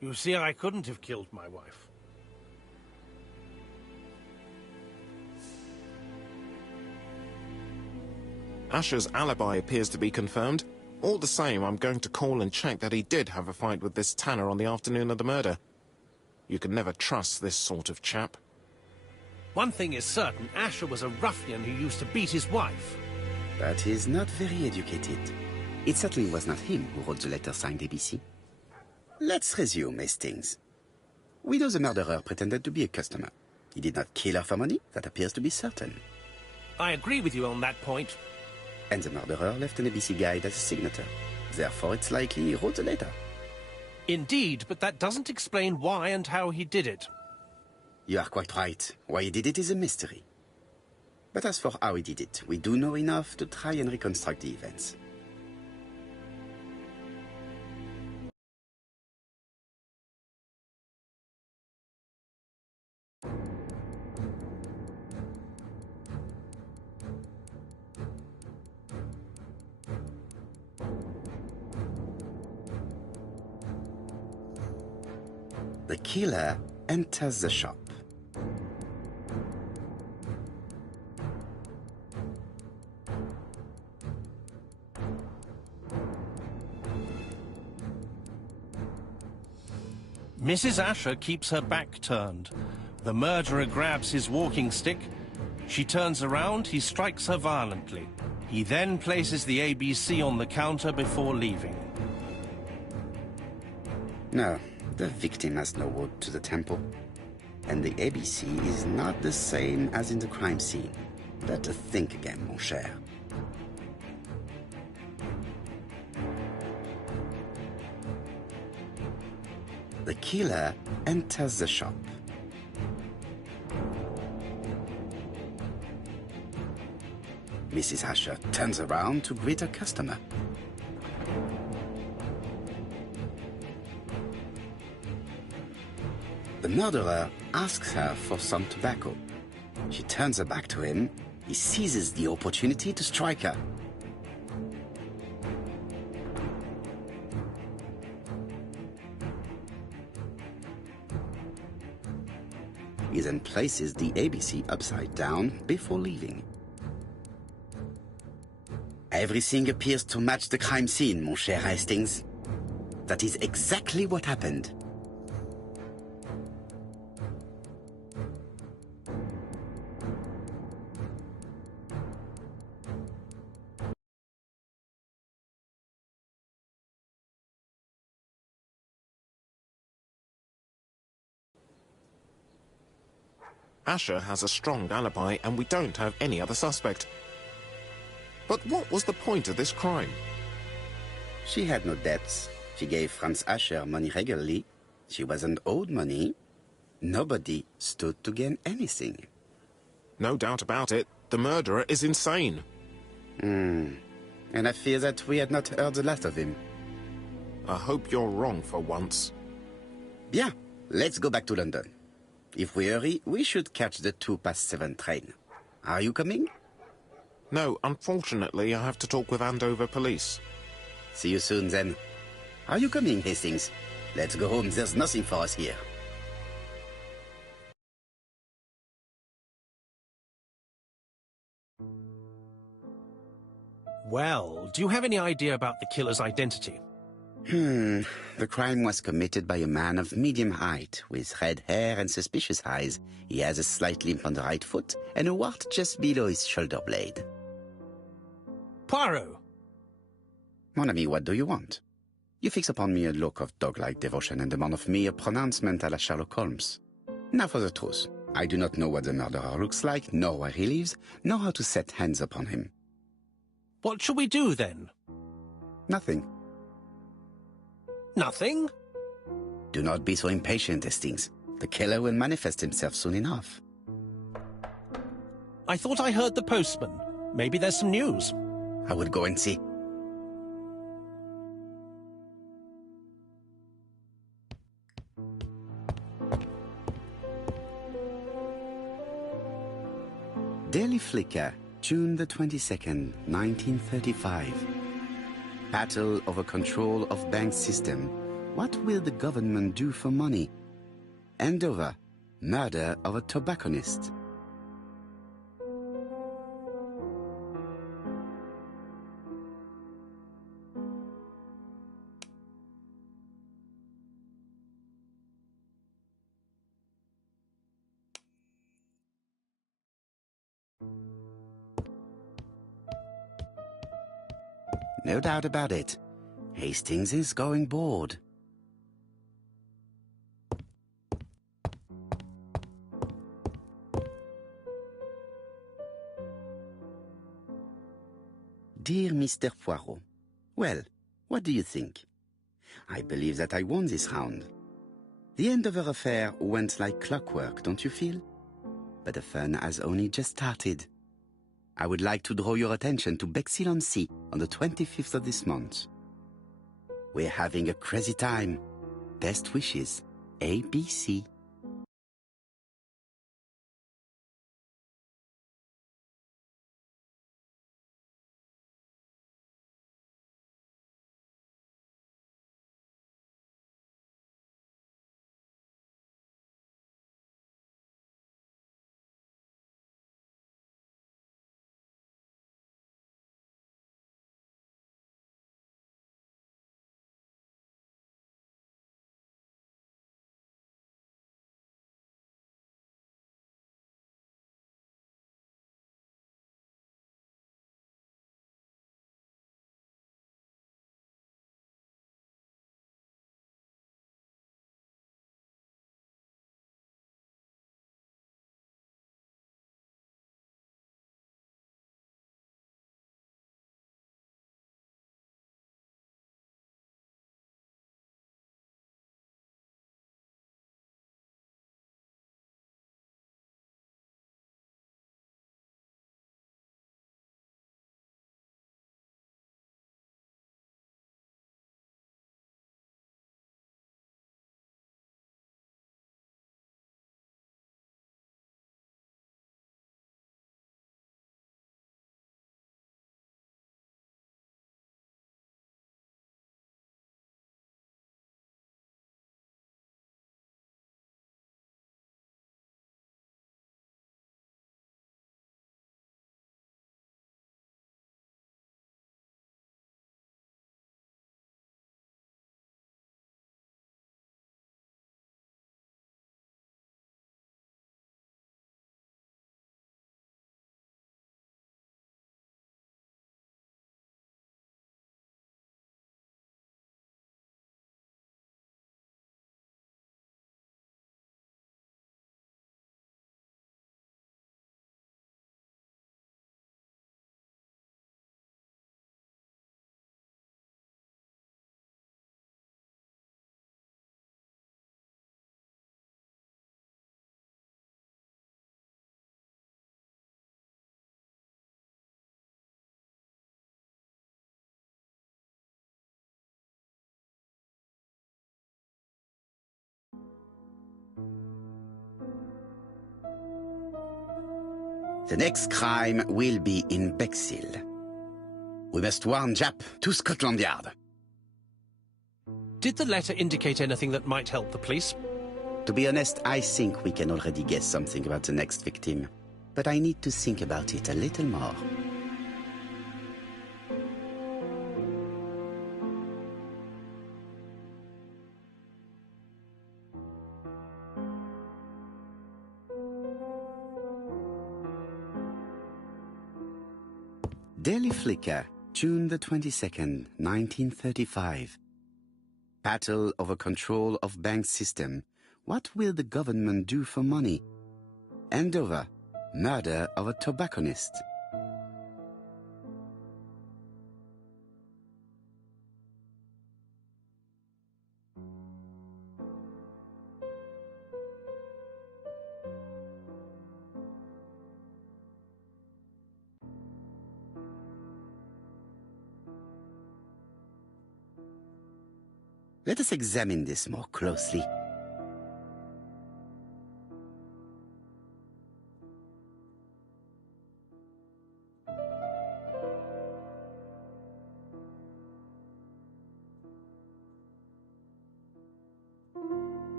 You see, I couldn't have killed my wife. Asher's alibi appears to be confirmed. All the same, I'm going to call and check that he did have a fight with this Tanner on the afternoon of the murder. You can never trust this sort of chap. One thing is certain, Asher was a ruffian who used to beat his wife. But he's not very educated. It certainly was not him who wrote the letter signed ABC. Let's resume, Hastings. We know the murderer pretended to be a customer. He did not kill her for money, that appears to be certain. I agree with you on that point. And the murderer left an ABC guide as a signature. Therefore, it's likely he wrote the letter. Indeed, but that doesn't explain why and how he did it. You are quite right. Why he did it is a mystery. But as for how he did it, we do know enough to try and reconstruct the events. The killer enters the shop. Mrs. Asher keeps her back turned. The murderer grabs his walking stick. She turns around, he strikes her violently. He then places the ABC on the counter before leaving. No, the victim has no road to the temple. And the ABC is not the same as in the crime scene. Better think again, mon cher. The killer enters the shop. Mrs. Asher turns around to greet a customer. The murderer asks her for some tobacco. She turns her back to him. He seizes the opportunity to strike her. He then places the ABC upside down before leaving. Everything appears to match the crime scene, mon cher Hastings. That is exactly what happened. Asher has a strong alibi and we don't have any other suspect. But what was the point of this crime? She had no debts. She gave Franz Asher money regularly. She wasn't owed money. Nobody stood to gain anything. No doubt about it, the murderer is insane. And I fear that we had not heard the last of him. I hope you're wrong for once. Bien, let's go back to London. If we hurry, we should catch the 7:02 train. Are you coming? No, unfortunately, I have to talk with Andover police. See you soon, then. Are you coming, Hastings? Let's go home. There's nothing for us here. Well, do you have any idea about the killer's identity? The crime was committed by a man of medium height, with red hair and suspicious eyes. He has a slight limp on the right foot and a wart just below his shoulder blade. Poirot! Mon ami, what do you want? You fix upon me a look of dog-like devotion and demand of me a pronouncement à la Sherlock Holmes. Now for the truth. I do not know what the murderer looks like, nor where he lives, nor how to set hands upon him. What shall we do, then? Nothing. Nothing? Do not be so impatient, Hastings. The killer will manifest himself soon enough. I thought I heard the postman. Maybe there's some news. I will go and see. Daily Flicker, June the 22nd, 1935. Battle over control of bank system. What will the government do for money? Andover, murder of a tobacconist. No doubt about it. Hastings is going bored. Dear Mr. Poirot, well, what do you think? I believe that I won this round. The end of our affair went like clockwork, don't you feel? But the fun has only just started. I would like to draw your attention to Bexhill-on-Sea on the 25th of this month. We're having a crazy time. Best wishes, ABC. The next crime will be in Bexhill. We must warn Jap to Scotland Yard. Did the letter indicate anything that might help the police? To be honest, I think we can already guess something about the next victim. But I need to think about it a little more. Daily Flicker, June the 22nd, 1935. Battle over control of bank system. What will the government do for money? Andover, murder of a tobacconist. Let us examine this more closely.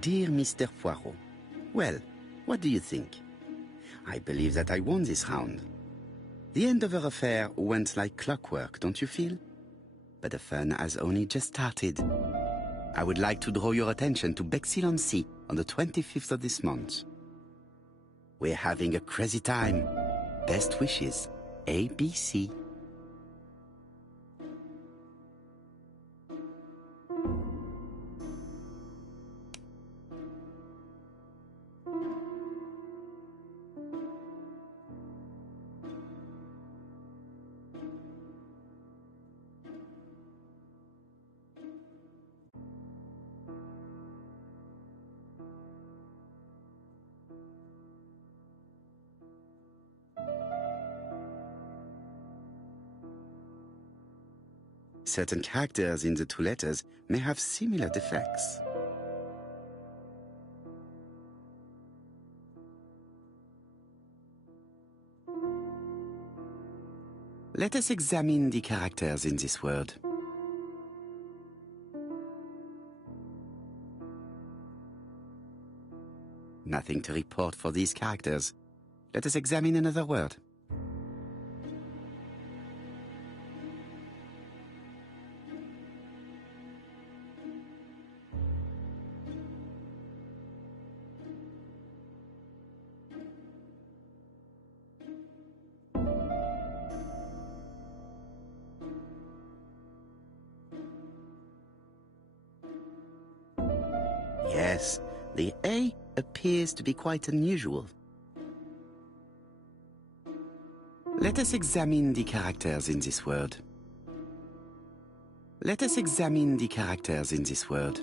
Dear Mr. Poirot, well, what do you think? I believe that I won this round. The end of our affair went like clockwork, don't you feel? But the fun has only just started. I would like to draw your attention to Bexhill-on-Sea on the 25th of this month. We're having a crazy time. Best wishes, ABC. Certain characters in the two letters may have similar defects. Let us examine the characters in this word. Nothing to report for these characters. Let us examine another word. Yes, the A appears to be quite unusual. Let us examine the characters in this word. Let us examine the characters in this word.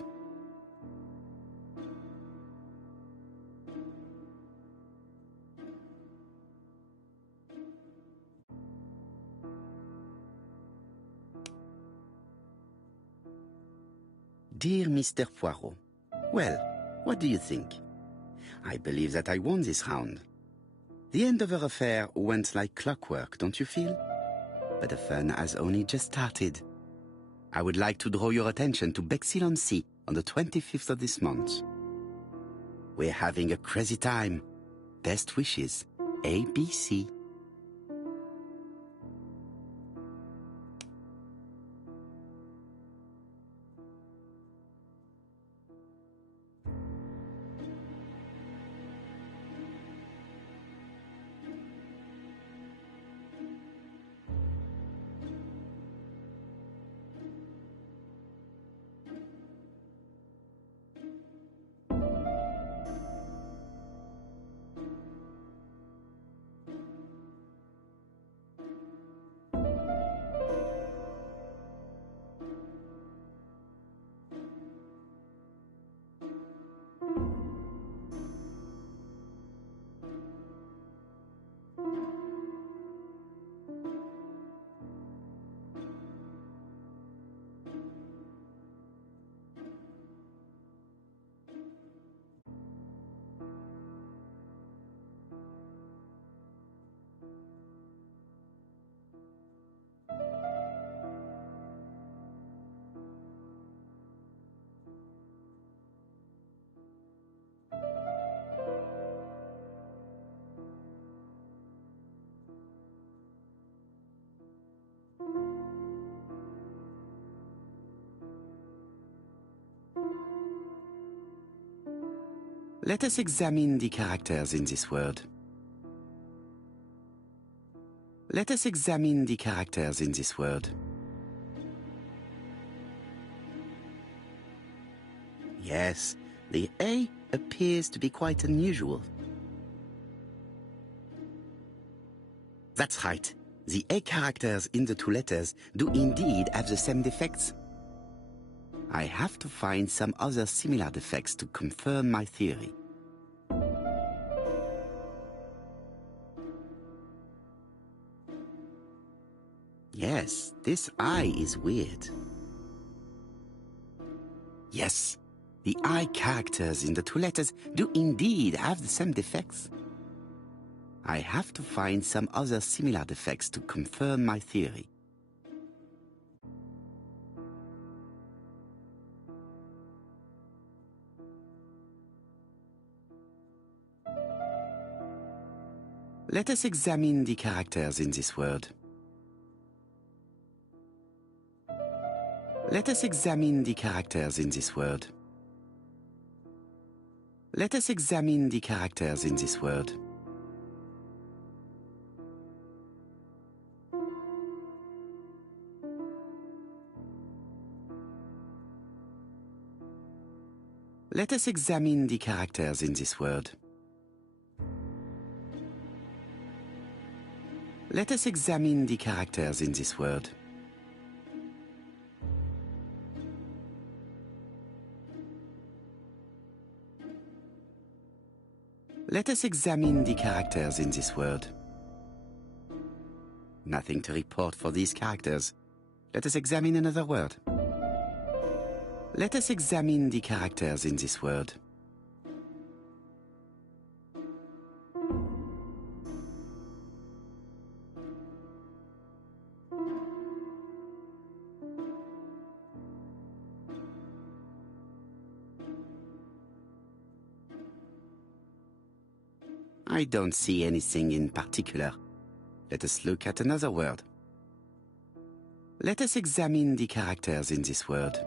Dear Mr. Poirot, well, what do you think? I believe that I won this round. The end of our affair went like clockwork, don't you feel? But the fun has only just started. I would like to draw your attention to Bexhill-on-Sea on the 25th of this month. We're having a crazy time. Best wishes, ABC. Let us examine the characters in this word. Let us examine the characters in this word. Yes, the A appears to be quite unusual. That's right. The A characters in the two letters do indeed have the same defects. I have to find some other similar defects to confirm my theory. Yes, this I is weird. Yes, the I characters in the two letters do indeed have the same defects. I have to find some other similar defects to confirm my theory. Let us examine the characters in this word. Let us examine the characters in this word. Let us examine the characters in this word. Let us examine the characters in this word. Let us examine the characters in this word. Let us examine the characters in this word. Nothing to report for these characters. Let us examine another word. Let us examine the characters in this word. I don't see anything in particular. Let us look at another word. Let us examine the characters in this word.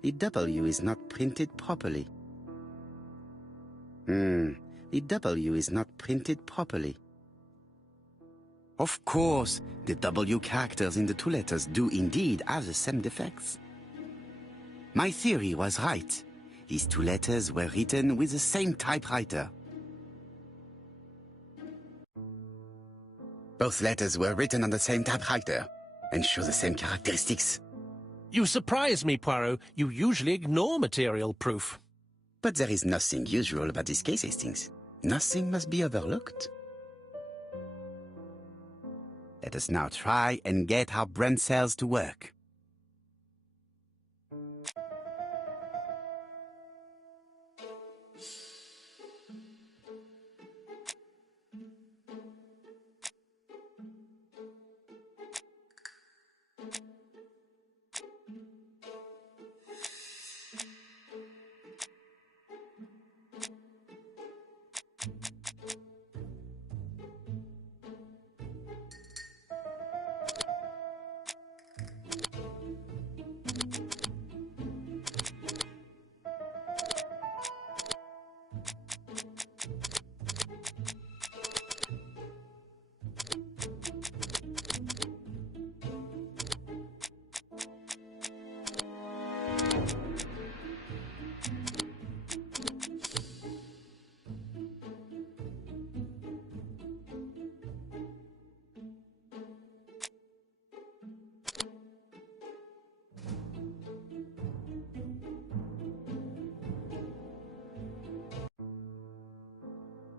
The W is not printed properly. The W is not printed properly. Of course, the W characters in the two letters do indeed have the same defects. My theory was right. These two letters were written with the same typewriter. Both letters were written on the same typewriter and show the same characteristics. You surprise me, Poirot. You usually ignore material proof. But there is nothing usual about this case, Hastings. Nothing must be overlooked. Let us now try and get our brain cells to work.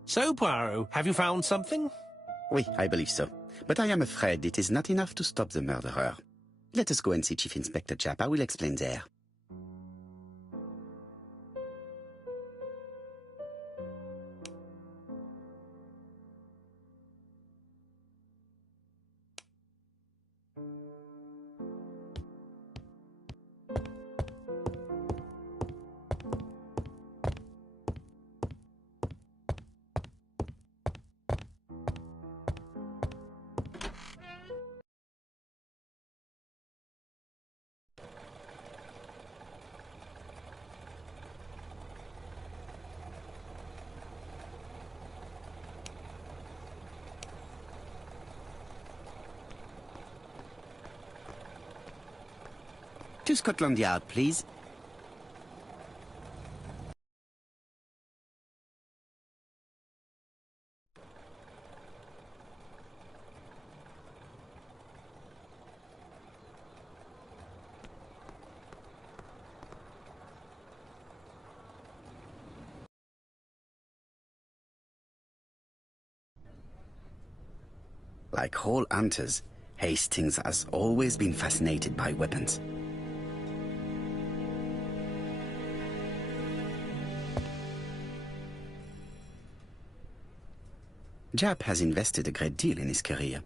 So, Poirot, have you found something? Oui, I believe so. But I am afraid it is not enough to stop the murderer. Let us go and see Chief Inspector Japp. I will explain there. To Scotland Yard, please. Like all hunters, Hastings has always been fascinated by weapons. Japp has invested a great deal in his career.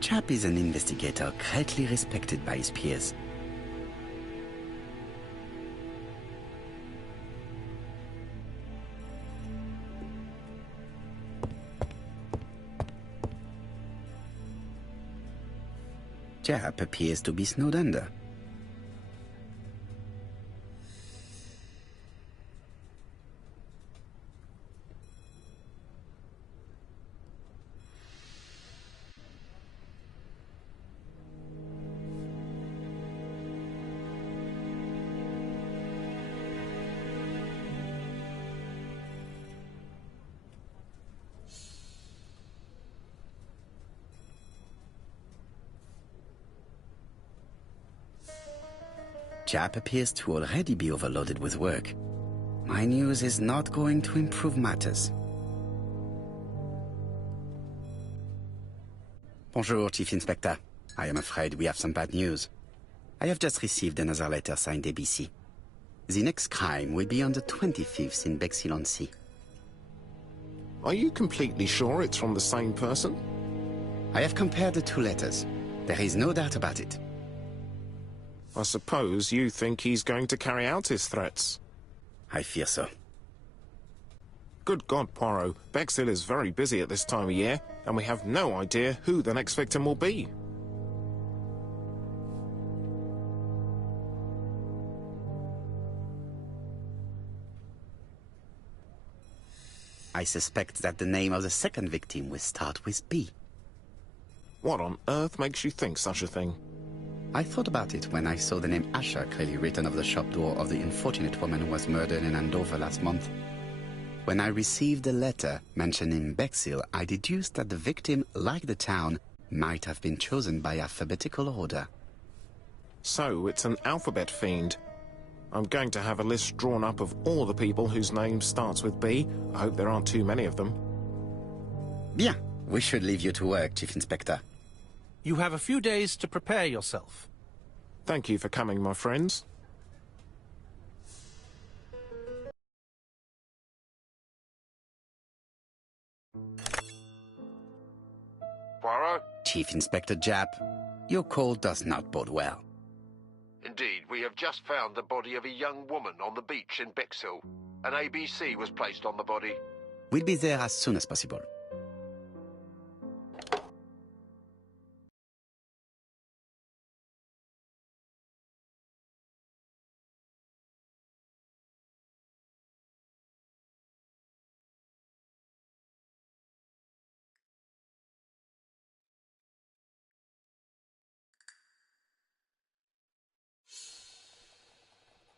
Japp is an investigator greatly respected by his peers. Jap appears to be snowed under. Jap appears to already be overloaded with work. My news is not going to improve matters. Bonjour, Chief Inspector. I am afraid we have some bad news. I have just received another letter signed ABC. The next crime will be on the 25th in Bexhill-on-Sea. Are you completely sure it's from the same person? I have compared the two letters. There is no doubt about it. I suppose you think he's going to carry out his threats. I fear so. Good God, Poirot. Bexhill is very busy at this time of year, and we have no idea who the next victim will be. I suspect that the name of the second victim will start with B. What on earth makes you think such a thing? I thought about it when I saw the name Asher clearly written over the shop door of the unfortunate woman who was murdered in Andover last month. When I received a letter mentioning Bexhill, I deduced that the victim, like the town, might have been chosen by alphabetical order. So it's an alphabet fiend. I'm going to have a list drawn up of all the people whose name starts with B. I hope there aren't too many of them. Bien. We should leave you to work, Chief Inspector. You have a few days to prepare yourself. Thank you for coming, my friends. Poirot? Chief Inspector Jap, your call does not bode well. Indeed, we have just found the body of a young woman on the beach in Bexhill. An ABC was placed on the body. We'll be there as soon as possible.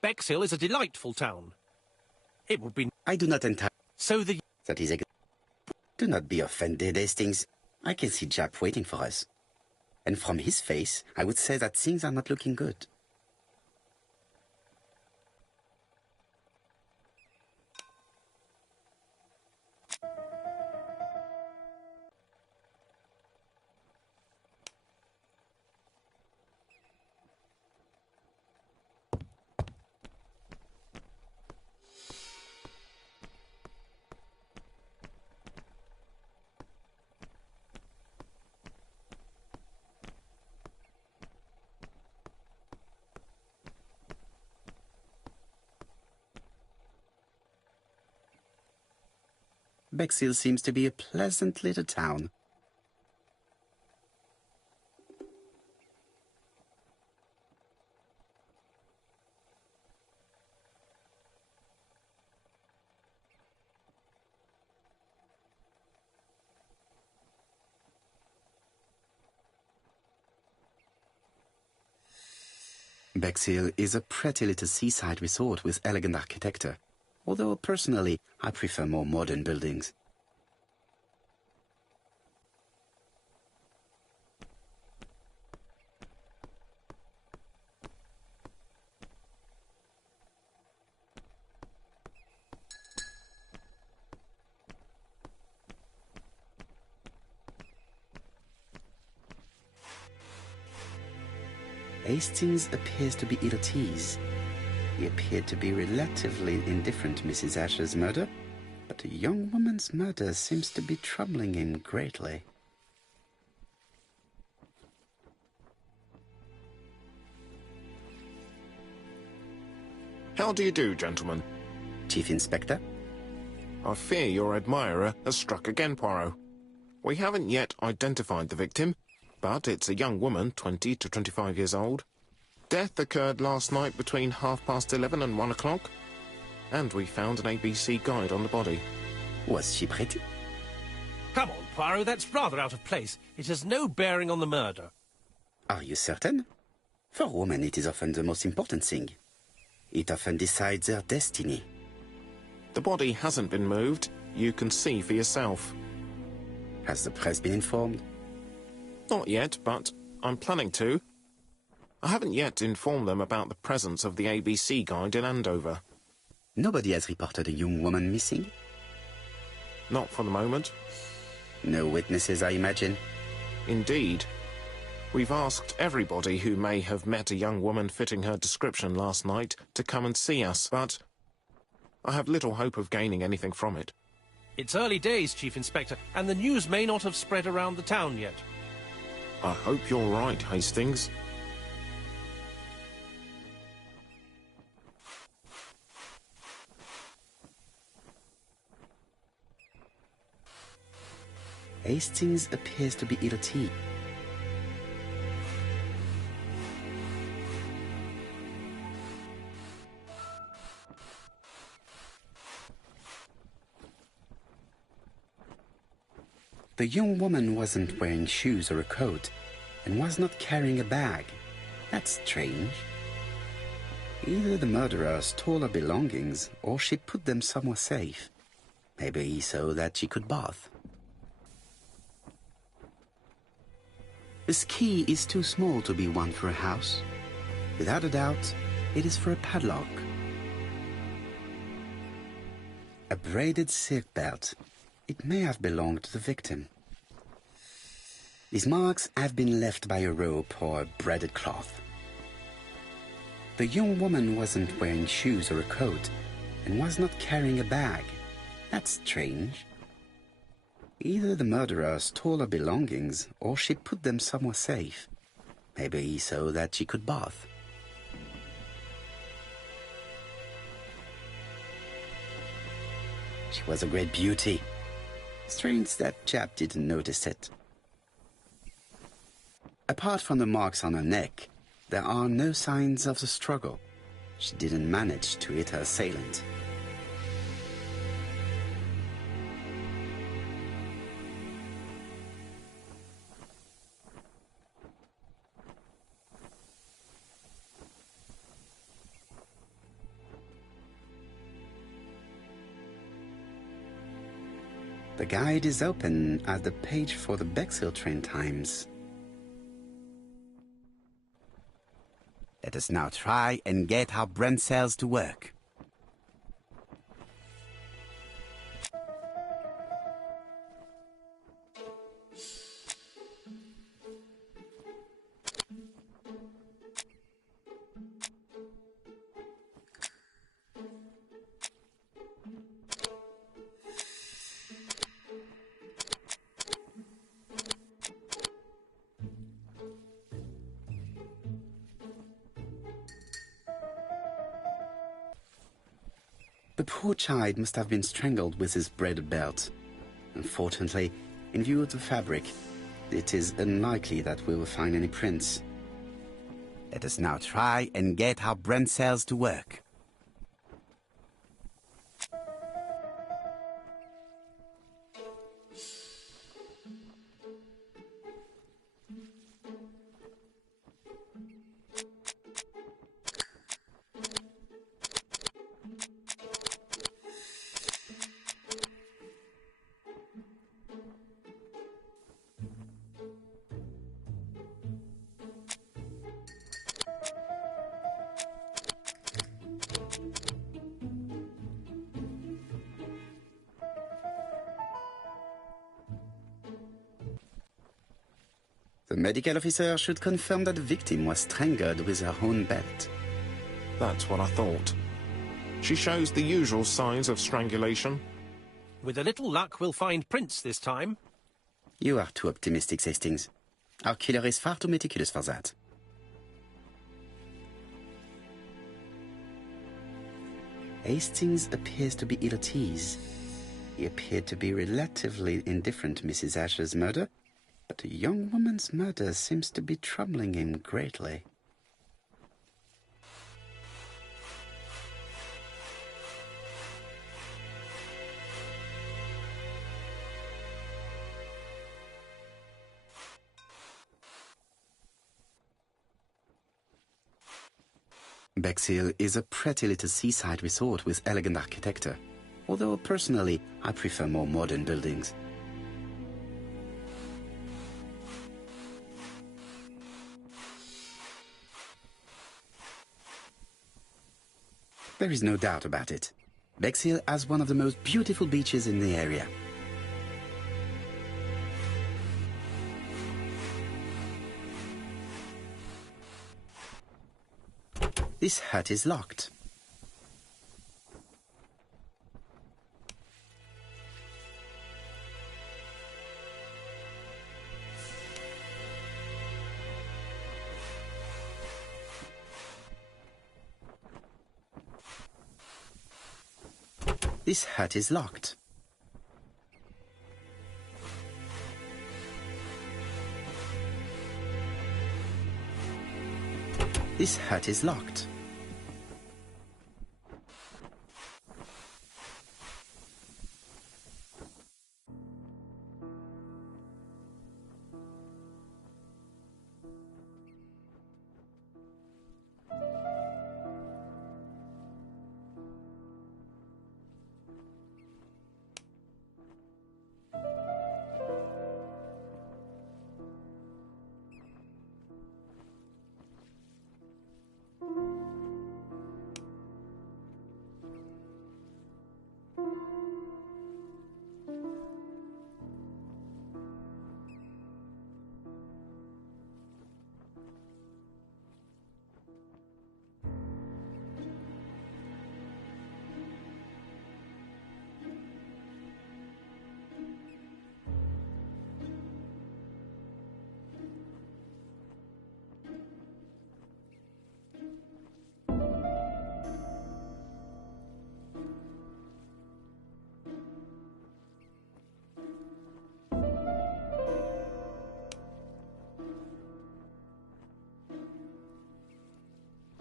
Bexhill is a delightful town. It would be... I do not entirely... So the... That is a... Do not be offended, Hastings. I can see Jap waiting for us. And from his face, I would say that things are not looking good. Bexhill seems to be a pleasant little town. Bexhill is a pretty little seaside resort with elegant architecture, although personally I prefer more modern buildings. Hastings appears to be ill at ease. He appeared to be relatively indifferent to Mrs. Asher's murder, but a young woman's murder seems to be troubling him greatly. How do you do, gentlemen? Chief Inspector? I fear your admirer has struck again, Poirot. We haven't yet identified the victim, but it's a young woman, 20 to 25 years old. Death occurred last night between 11:30 and 1 o'clock, and we found an ABC guide on the body. Was she pretty? Come on, Poirot, that's rather out of place. It has no bearing on the murder. Are you certain? For women, it is often the most important thing. It often decides their destiny. The body hasn't been moved. You can see for yourself. Has the press been informed? Not yet, but I'm planning to. I haven't yet informed them about the presence of the ABC guide in Andover. Nobody has reported a young woman missing? Not for the moment. No witnesses, I imagine. Indeed. We've asked everybody who may have met a young woman fitting her description last night to come and see us, but I have little hope of gaining anything from it. It's early days, Chief Inspector, and the news may not have spread around the town yet. I hope you're right, Hastings. Hastings appears to be ill at ease. The young woman wasn't wearing shoes or a coat, and was not carrying a bag. That's strange. Either the murderer stole her belongings, or she put them somewhere safe. Maybe so that she could bath. This key is too small to be one for a house. Without a doubt, it is for a padlock. A braided silk belt. It may have belonged to the victim. These marks have been left by a rope or a braided cloth. The young woman wasn't wearing shoes or a coat, and was not carrying a bag. That's strange. Either the murderer stole her belongings, or she put them somewhere safe. Maybe so that she could bath. She was a great beauty. Strange that chap didn't notice it. Apart from the marks on her neck, there are no signs of the struggle. She didn't manage to hit her assailant. The guide is open at the page for the Bexhill train times. Let us now try and get our brain cells to work. The poor child must have been strangled with his braided belt. Unfortunately, in view of the fabric, it is unlikely that we will find any prints. Let us now try and get our brain cells to work. The medical officer should confirm that the victim was strangled with her own belt. That's what I thought. She shows the usual signs of strangulation. With a little luck, we'll find prints this time. You are too optimistic, Hastings. Our killer is far too meticulous for that. Hastings appears to be ill at ease. He appeared to be relatively indifferent to Mrs. Asher's murder, but The young woman's murder seems to be troubling him greatly. Bexhill is a pretty little seaside resort with elegant architecture, although personally I prefer more modern buildings. There is no doubt about it. Bexhill has one of the most beautiful beaches in the area. This hut is locked. This hut is locked. This hut is locked.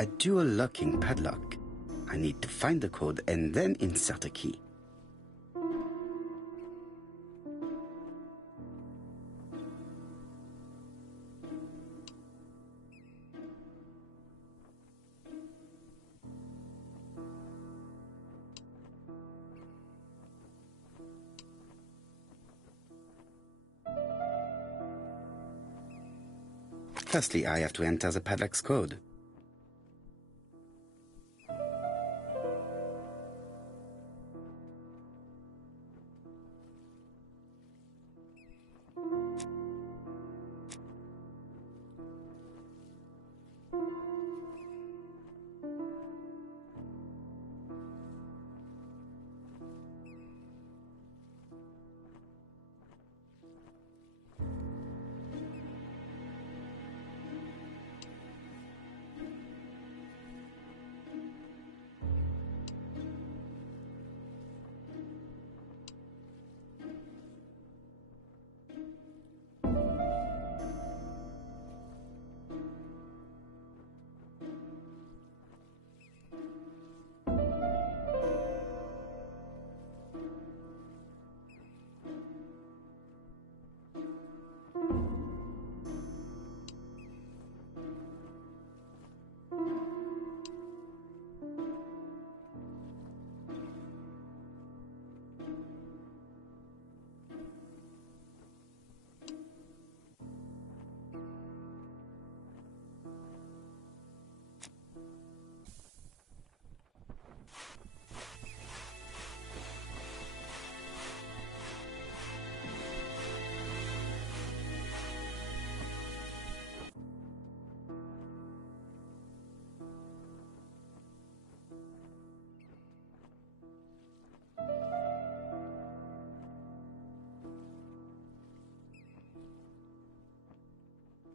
A dual locking padlock. I need to find the code and then insert a key. Firstly, I have to enter the padlock's code.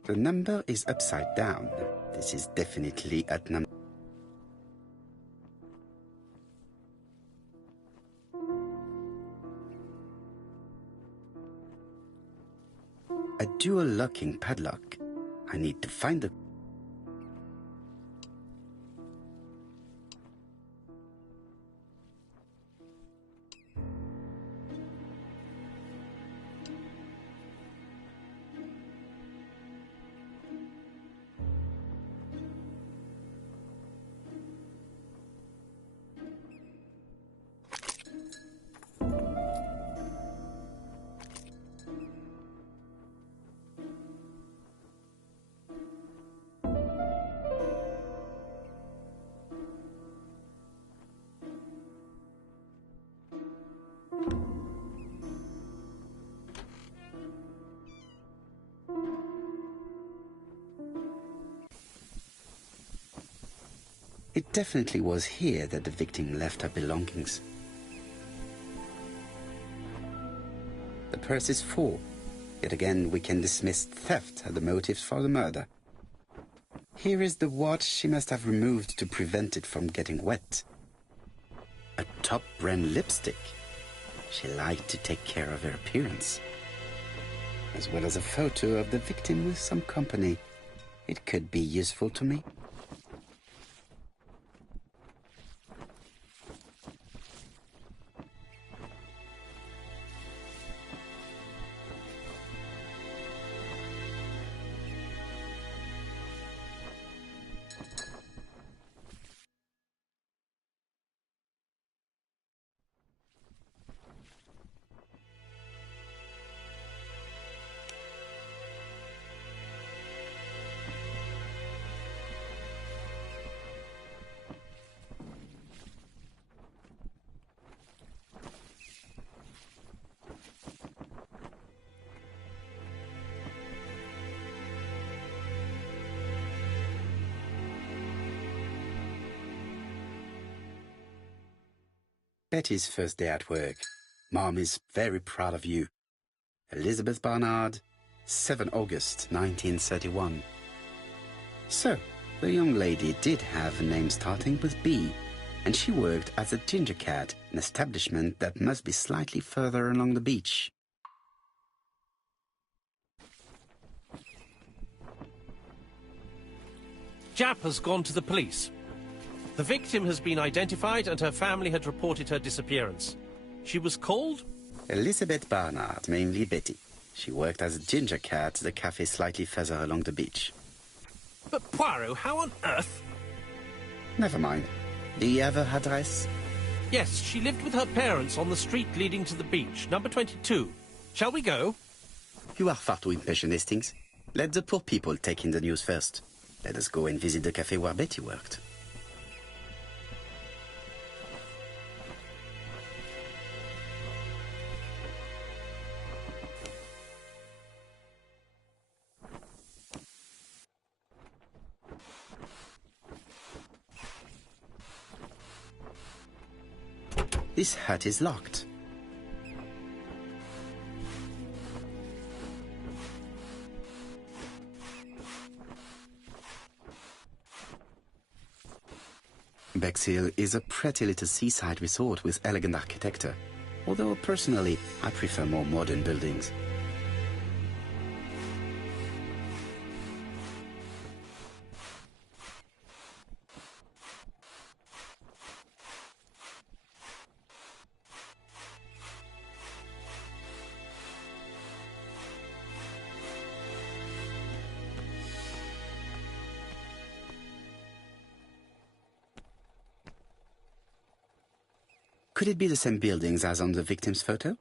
The number is upside down. This is definitely at number. A dual locking padlock. I need to find the... It definitely was here that the victim left her belongings. The purse is full. Yet again, we can dismiss theft as the motive for the murder. Here is the watch she must have removed to prevent it from getting wet. A top-brand lipstick. She liked to take care of her appearance. As well as a photo of the victim with some company. It could be useful to me. Betty's first day at work. Mom is very proud of you. Elizabeth Barnard, 7 August 1931. So, the young lady did have a name starting with B, and she worked as a ginger cat, an establishment that must be slightly further along the beach. Jap has gone to the police. The victim has been identified and her family had reported her disappearance. She was called? Elizabeth Barnard, mainly Betty. She worked as a ginger cat at the cafe slightly further along the beach. But Poirot, how on earth? Never mind. Do you have her address? Yes, she lived with her parents on the street leading to the beach, number 22. Shall we go? You are far too impatient, Hastings. Let the poor people take in the news first. Let us go and visit the cafe where Betty worked. This hut is locked. Bexhill is a pretty little seaside resort with elegant architecture, although personally I prefer more modern buildings. Could it be the same buildings as on the victim's photo?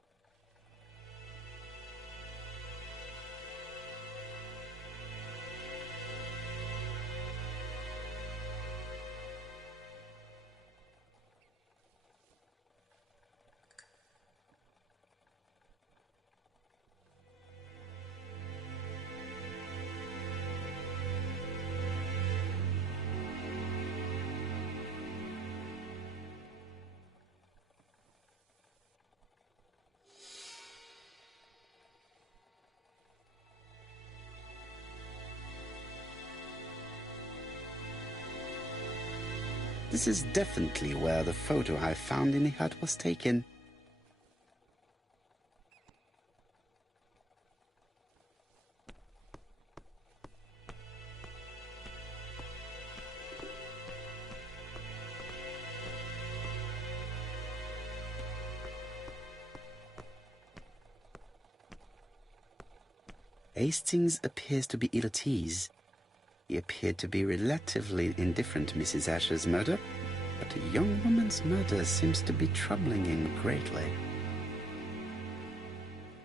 This is definitely where the photo I found in the hut was taken. Hastings appears to be ill at ease. He appeared to be relatively indifferent to Mrs. Asher's murder, but a young woman's murder seems to be troubling him greatly.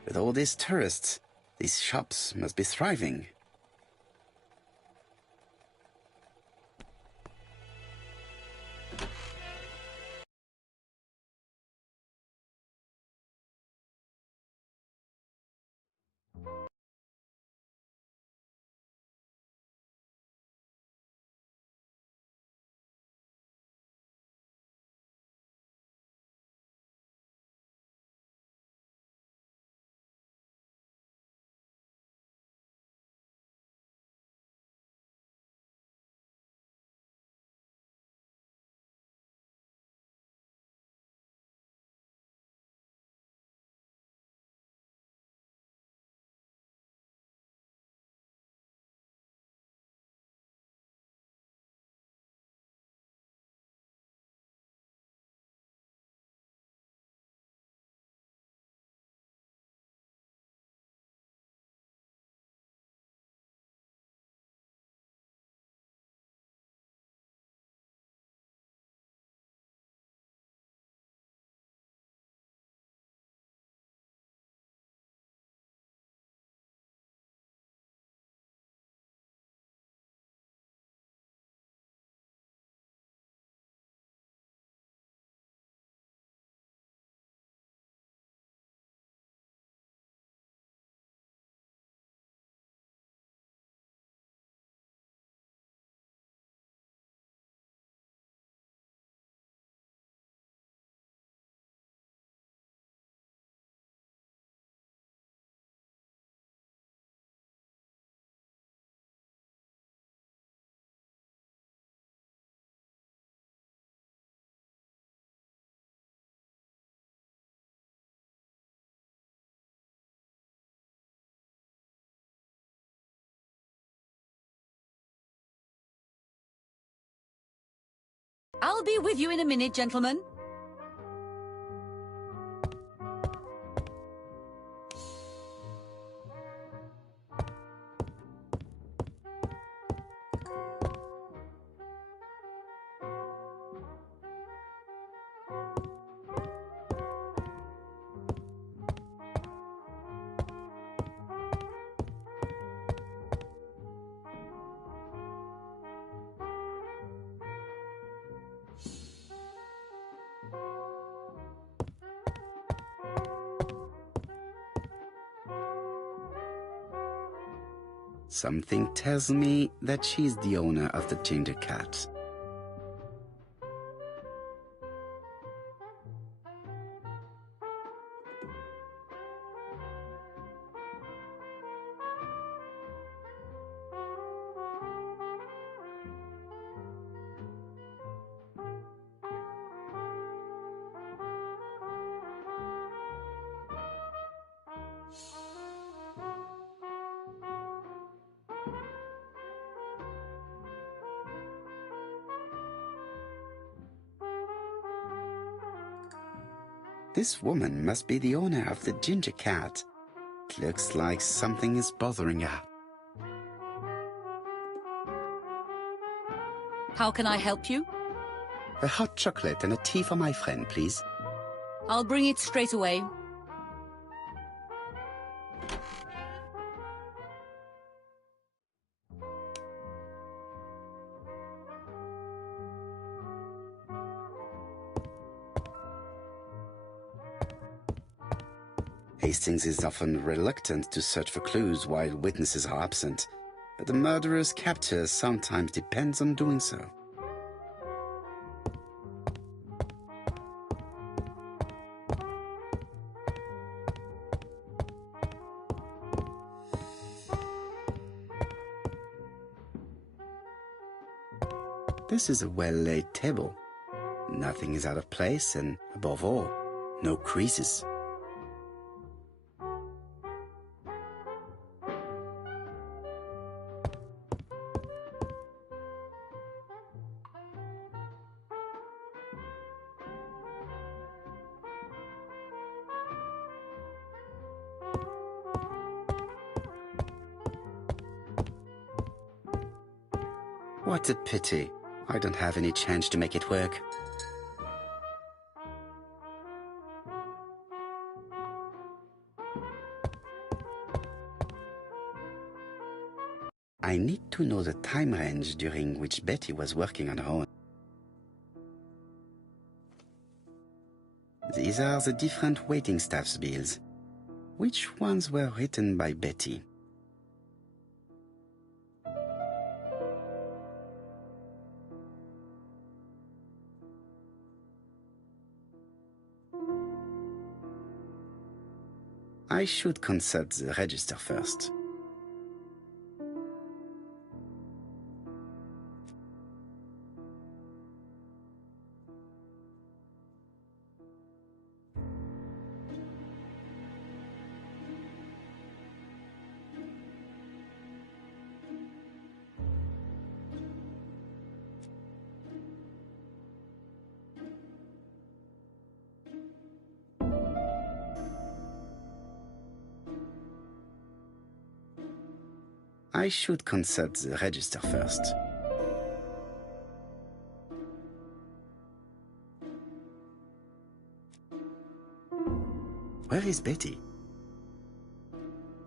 With all these tourists, these shops must be thriving. I'll be with you in a minute, gentlemen. Something tells me that she's the owner of the ginger cat. This woman must be the owner of the ginger cat. It looks like something is bothering her. How can I help you? A hot chocolate and a tea for my friend, please. I'll bring it straight away. Hastings is often reluctant to search for clues while witnesses are absent, but the murderer's capture sometimes depends on doing so. This is a well-laid table. Nothing is out of place and, above all, no creases. What a pity. I don't have any change to make it work. I need to know the time range during which Betty was working on her own. These are the different waiting staff's bills. Which ones were written by Betty? I should consult the register first. I should consult the register first. Where is Betty?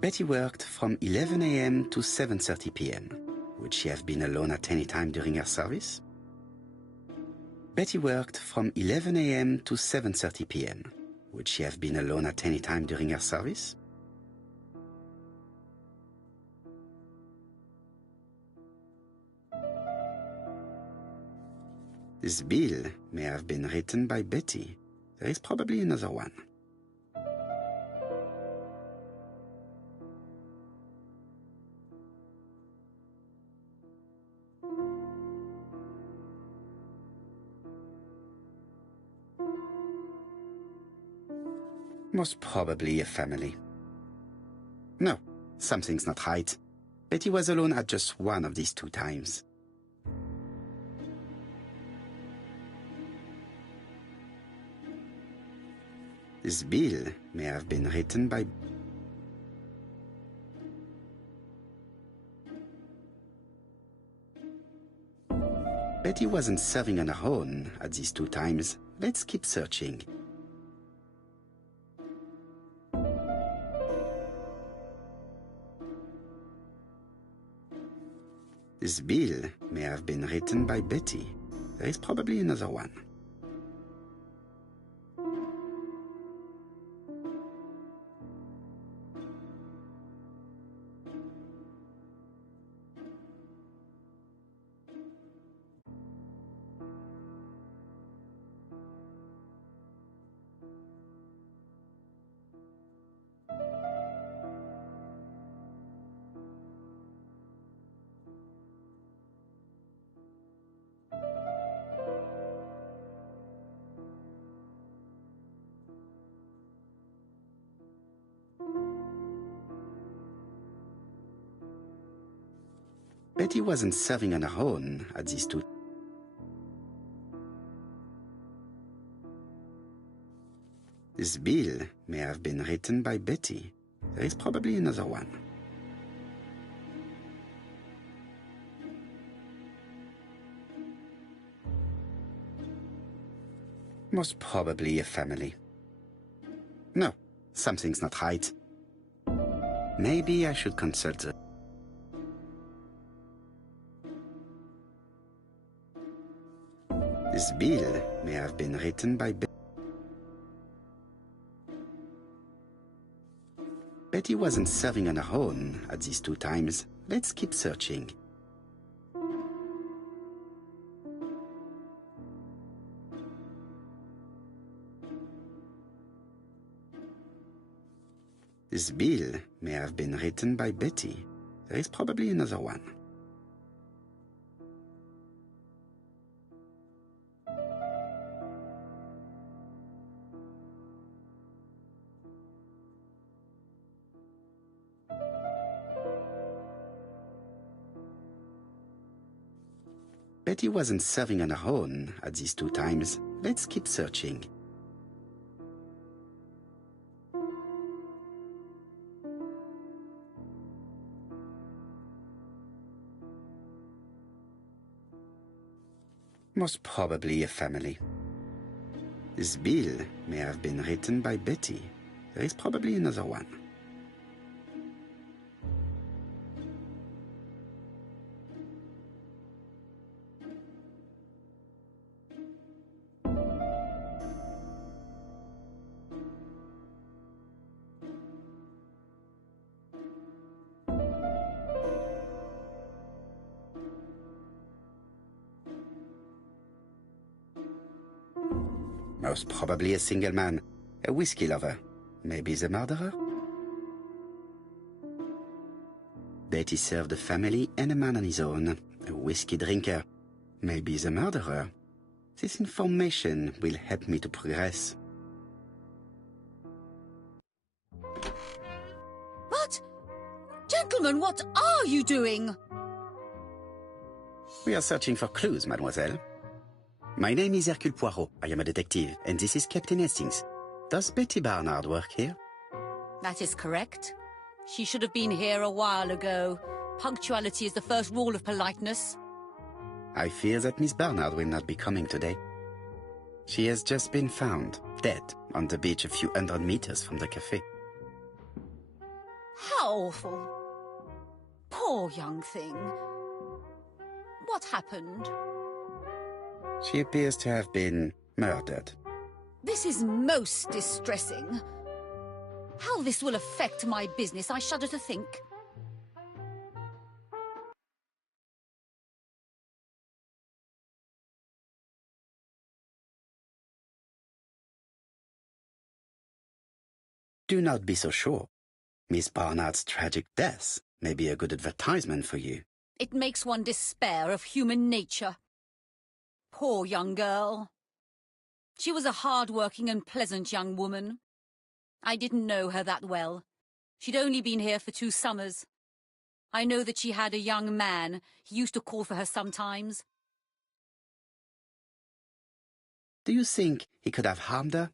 Betty worked from 11 a.m. to 7:30 p.m. Would she have been alone at any time during her service? Betty worked from 11 a.m. to 7:30 p.m. Would she have been alone at any time during her service? This bill may have been written by Betty. There is probably another one. Most probably a family. No, something's not right. Betty was alone at just one of these 2 times. This bill may have been written by... Betty wasn't serving on her own at these 2 times. Let's keep searching. This bill may have been written by Betty. There is probably another one. Betty wasn't serving on her own at these 2. This bill may have been written by Betty. There is probably another one. Most probably a family. No, something's not right. Maybe I should consult the... This bill may have been written by Betty. Betty wasn't serving on her own at these 2 times. Let's keep searching. This bill may have been written by Betty. There is probably another one. Betty wasn't serving on her own at these 2 times. Let's keep searching. Most probably a family. This bill may have been written by Betty. There is probably another one. Most probably a single man, a whiskey lover. Maybe the murderer? Betty served a family and a man on his own, a whiskey drinker. Maybe the murderer. This information will help me to progress. But, gentlemen, what are you doing? We are searching for clues, mademoiselle. My name is Hercule Poirot. I am a detective, and this is Captain Hastings. Does Betty Barnard work here? That is correct. She should have been here a while ago. Punctuality is the first rule of politeness. I fear that Miss Barnard will not be coming today. She has just been found, dead, on the beach a few hundred meters from the cafe. How awful. Poor young thing. What happened? She appears to have been murdered. This is most distressing. How this will affect my business, I shudder to think. Do not be so sure. Miss Barnard's tragic death may be a good advertisement for you. It makes one despair of human nature. Poor young girl. She was a hard-working and pleasant young woman. I didn't know her that well. She'd only been here for 2 summers. I know that she had a young man. He used to call for her sometimes. Do you think he could have harmed her?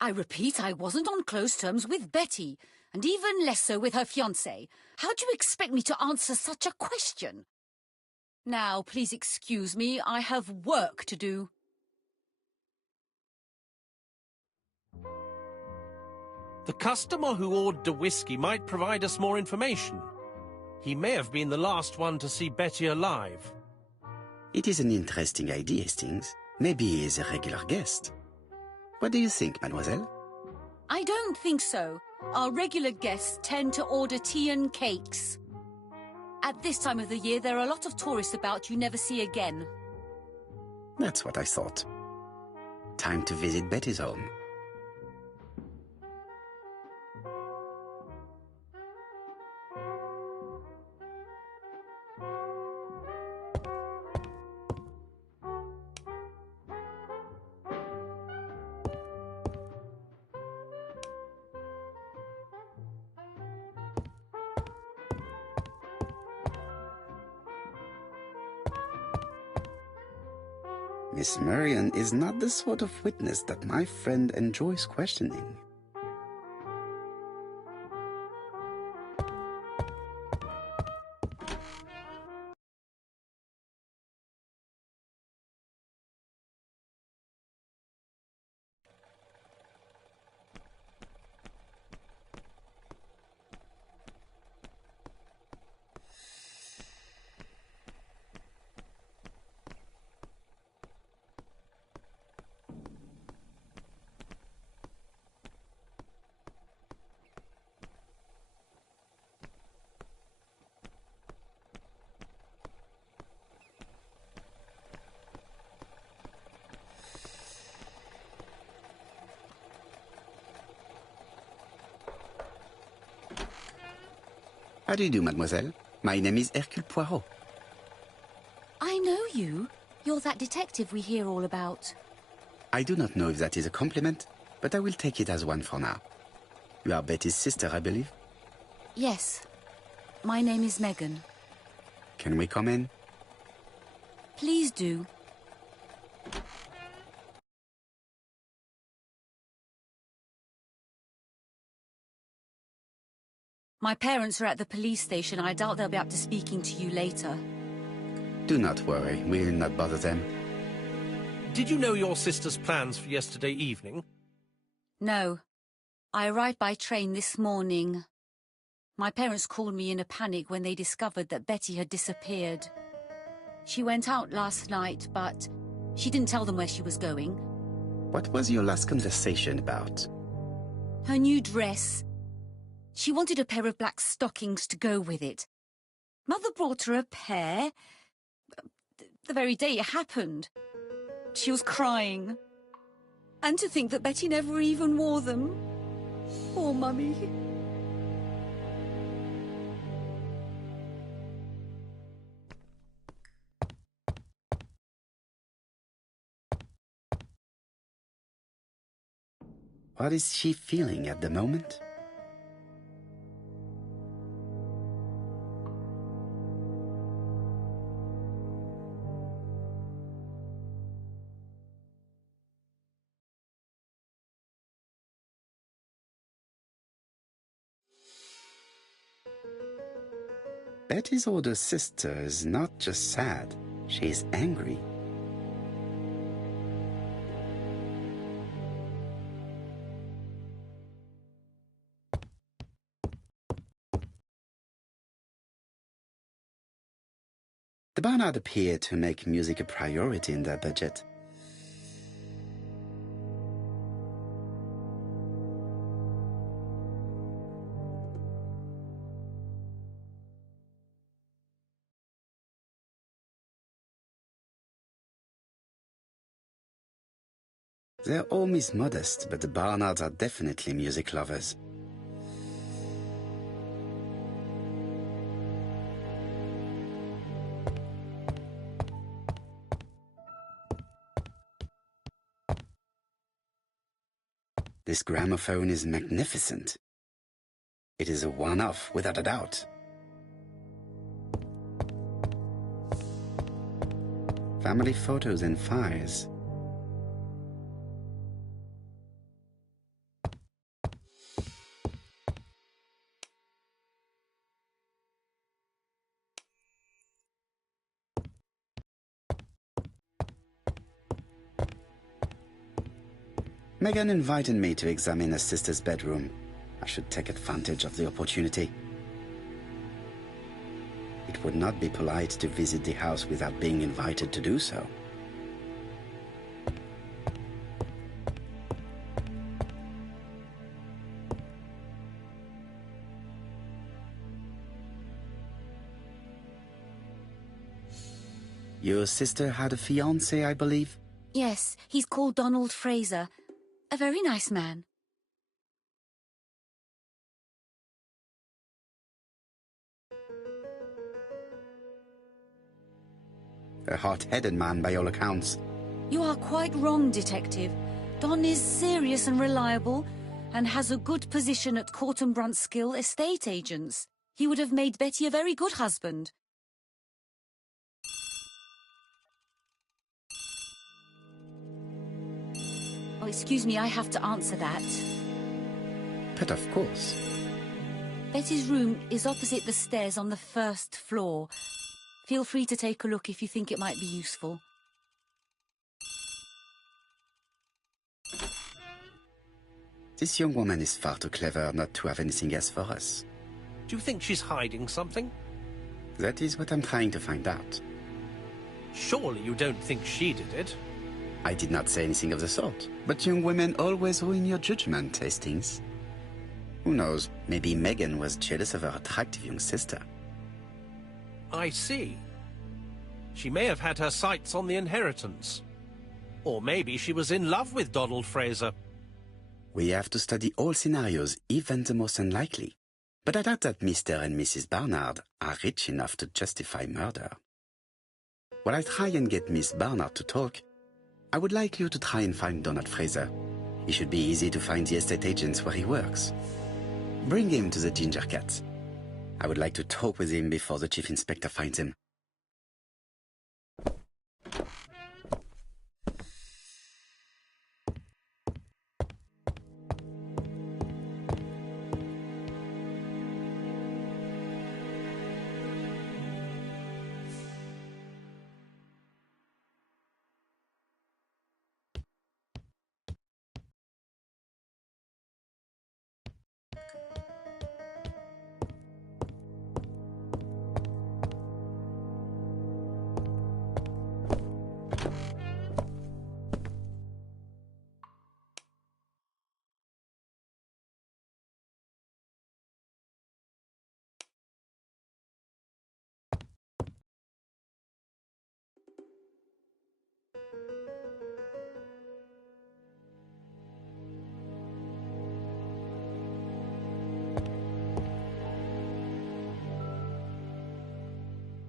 I repeat, I wasn't on close terms with Betty, and even less so with her fiancé. How do you expect me to answer such a question? Now, please excuse me, I have work to do. The customer who ordered the whiskey might provide us more information. He may have been the last one to see Betty alive. It is an interesting idea, Hastings. Maybe he is a regular guest. What do you think, mademoiselle? I don't think so. Our regular guests tend to order tea and cakes. At this time of the year, there are a lot of tourists about you never see again. That's what I thought. Time to visit Betty's home. Miss Marion is not the sort of witness that my friend enjoys questioning. How do you do, mademoiselle? My name is Hercule Poirot. I know you. You're that detective we hear all about. I do not know if that is a compliment, but I will take it as one for now. You are Betty's sister, I believe? Yes. My name is Megan. Can we come in? Please do. My parents are at the police station. I doubt they'll be up to speaking to you later. Do not worry, we will not bother them. Did you know your sister's plans for yesterday evening? No. I arrived by train this morning. My parents called me in a panic when they discovered that Betty had disappeared. She went out last night, but she didn't tell them where she was going. What was your last conversation about? Her new dress. She wanted a pair of black stockings to go with it. Mother brought her a pair. The very day it happened. She was crying. And to think that Betty never even wore them. Poor Mummy. What is she feeling at the moment? Betty's older sister is not just sad, she is angry. The Barnard appeared to make music a priority in their budget. Their home is modest, but the Barnards are definitely music lovers. This gramophone is magnificent. It is a one-off, without a doubt. Family photos and files. Megan invited me to examine her sister's bedroom. I should take advantage of the opportunity. It would not be polite to visit the house without being invited to do so. Your sister had a fiancé, I believe? Yes, he's called Donald Fraser. A very nice man. A hot-headed man by all accounts. You are quite wrong, Detective. Don is serious and reliable, and has a good position at Court and Brunskill estate agents. He would have made Betty a very good husband. Oh, excuse me, I have to answer that. But of course. Betty's room is opposite the stairs on the first floor. Feel free to take a look if you think it might be useful. This young woman is far too clever not to have anything else for us. Do you think she's hiding something? That is what I'm trying to find out. Surely you don't think she did it? I did not say anything of the sort. But young women always ruin your judgment, Hastings. Who knows, maybe Megan was jealous of her attractive young sister. I see. She may have had her sights on the inheritance. Or maybe she was in love with Donald Fraser. We have to study all scenarios, even the most unlikely. But I doubt that Mr. and Mrs. Barnard are rich enough to justify murder. While I try and get Miss Barnard to talk, I would like you to try and find Donald Fraser. It should be easy to find the estate agents where he works. Bring him to the Ginger Cat. I would like to talk with him before the Chief Inspector finds him.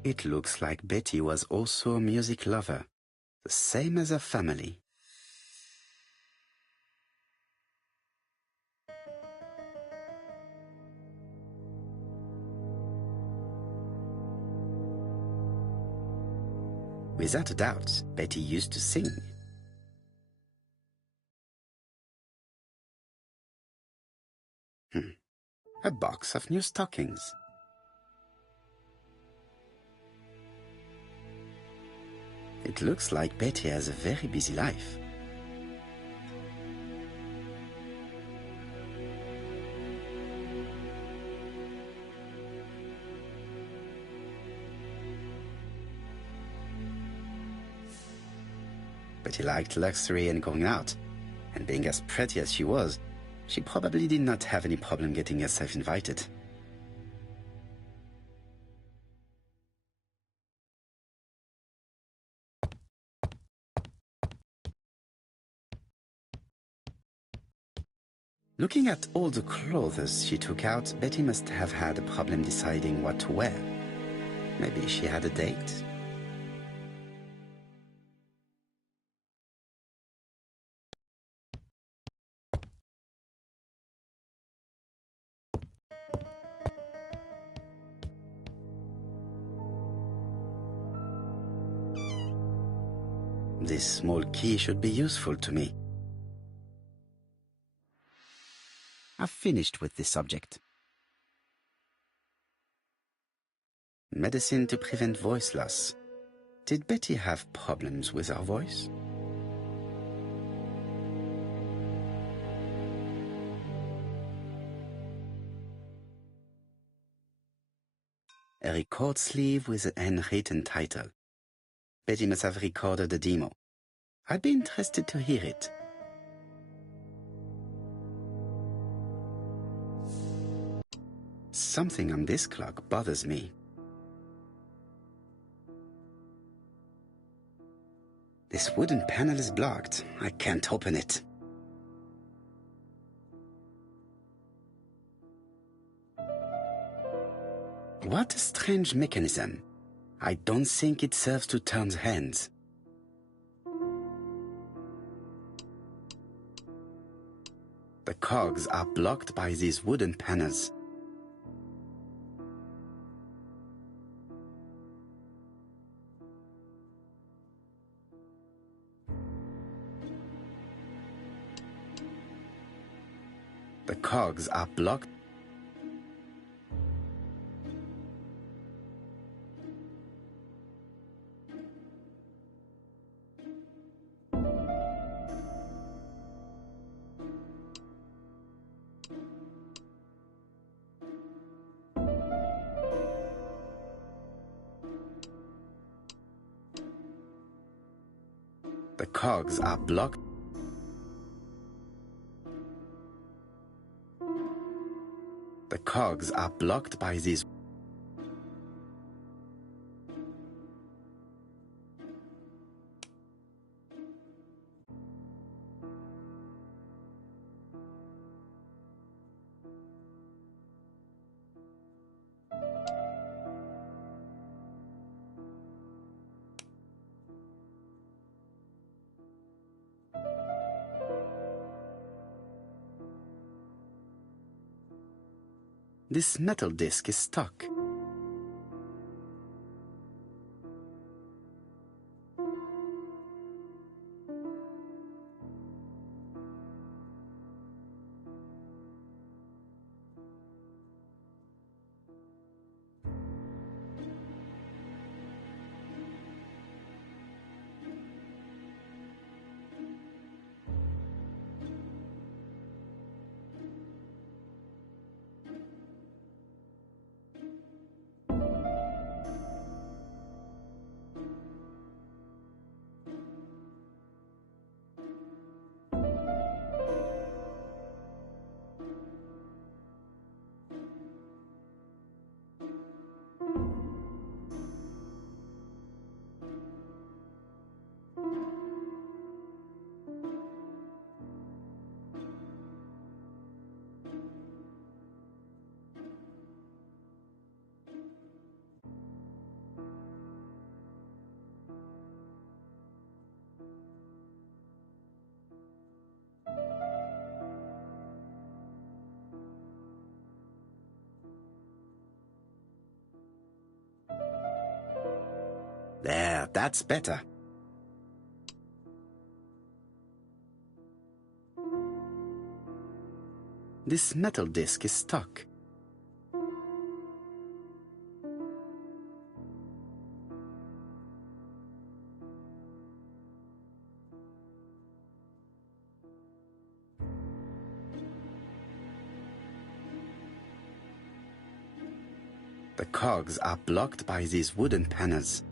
It looks like Betty was also a music lover, the same as her family. Without a doubt, Betty used to sing. A box of new stockings. It looks like Betty has a very busy life. Betty liked luxury and going out, and being as pretty as she was, she probably did not have any problem getting herself invited. Looking at all the clothes she took out, Betty must have had a problem deciding what to wear. Maybe she had a date? This small key should be useful to me. I've finished with this subject. Medicine to prevent voice loss. Did Betty have problems with her voice? A record sleeve with a handwritten title. Betty must have recorded a demo. I'd be interested to hear it. Something on this clock bothers me. This wooden panel is blocked. I can't open it. What a strange mechanism. I don't think it serves to turn the hands. The cogs are blocked by these wooden panels. The cogs are blocked. The cogs are blocked. The cogs are blocked by these. This metal disc is stuck. that's better. This metal disc is stuck. The cogs are blocked by these wooden panels.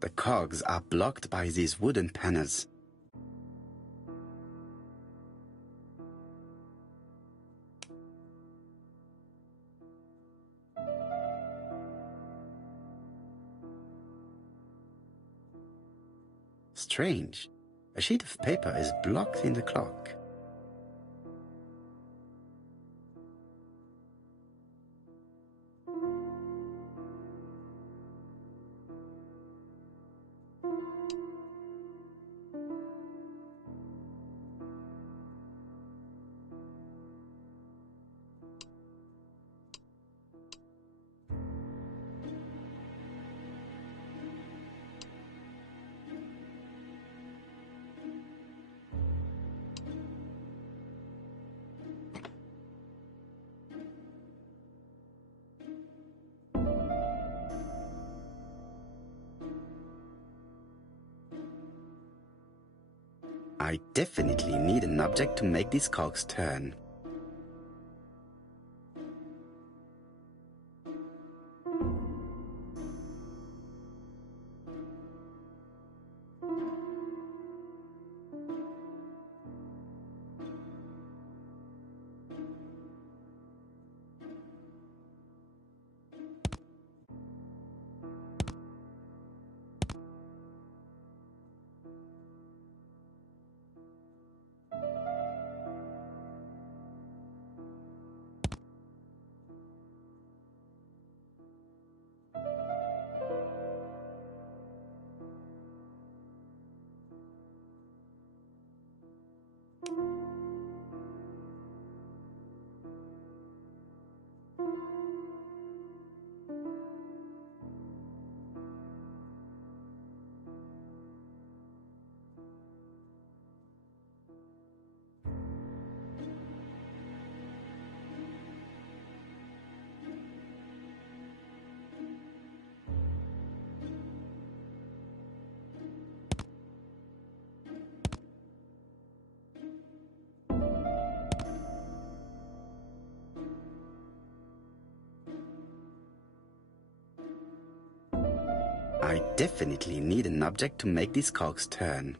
The cogs are blocked by these wooden panels. Strange. A sheet of paper is blocked in the clock. I definitely need an object to make these cogs turn. I definitely need an object to make these cogs turn.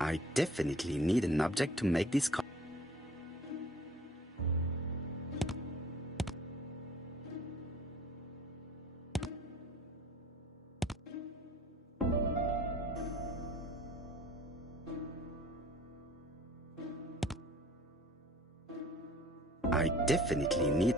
I definitely need an object to make this call. I definitely need.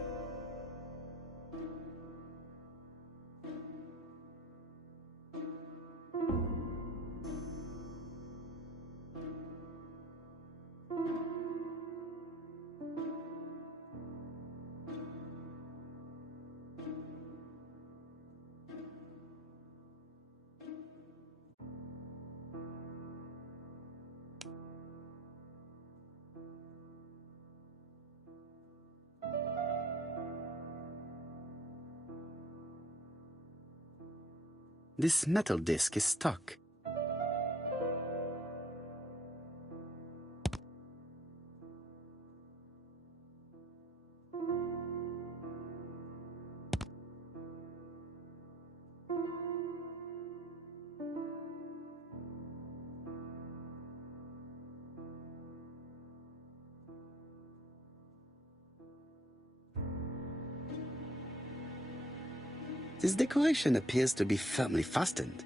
This metal disc is stuck. This decoration appears to be firmly fastened.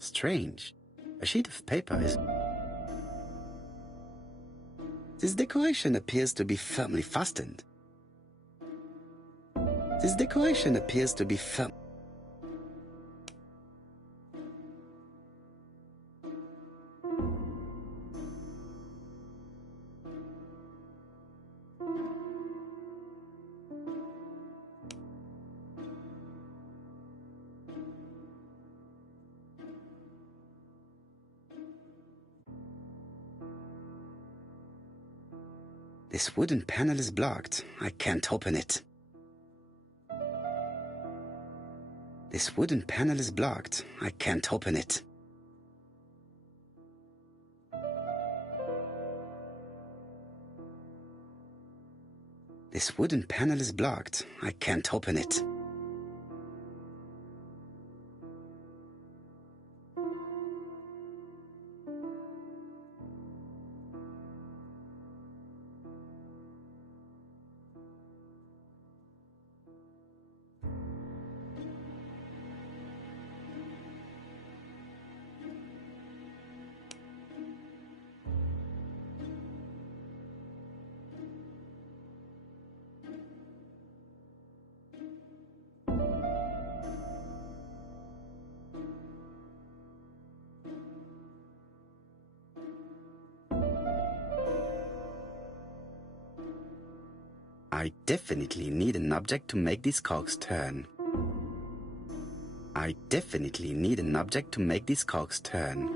Strange. A sheet of paper is... This decoration appears to be firmly fastened. This decoration appears to be firm... This wooden panel is blocked. I can't open it. This wooden panel is blocked. I can't open it. This wooden panel is blocked. I can't open it. I definitely need an object to make these cogs turn. I definitely need an object to make these cogs turn.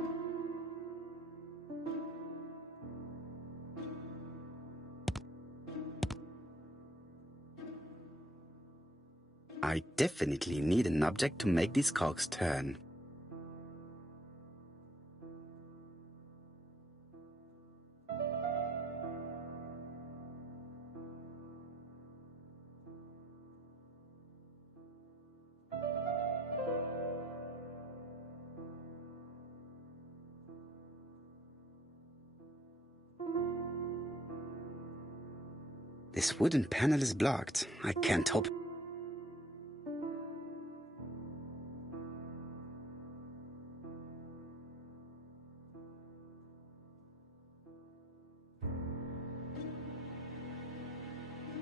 I definitely need an object to make these cogs turn. This wooden panel is blocked. I can't open.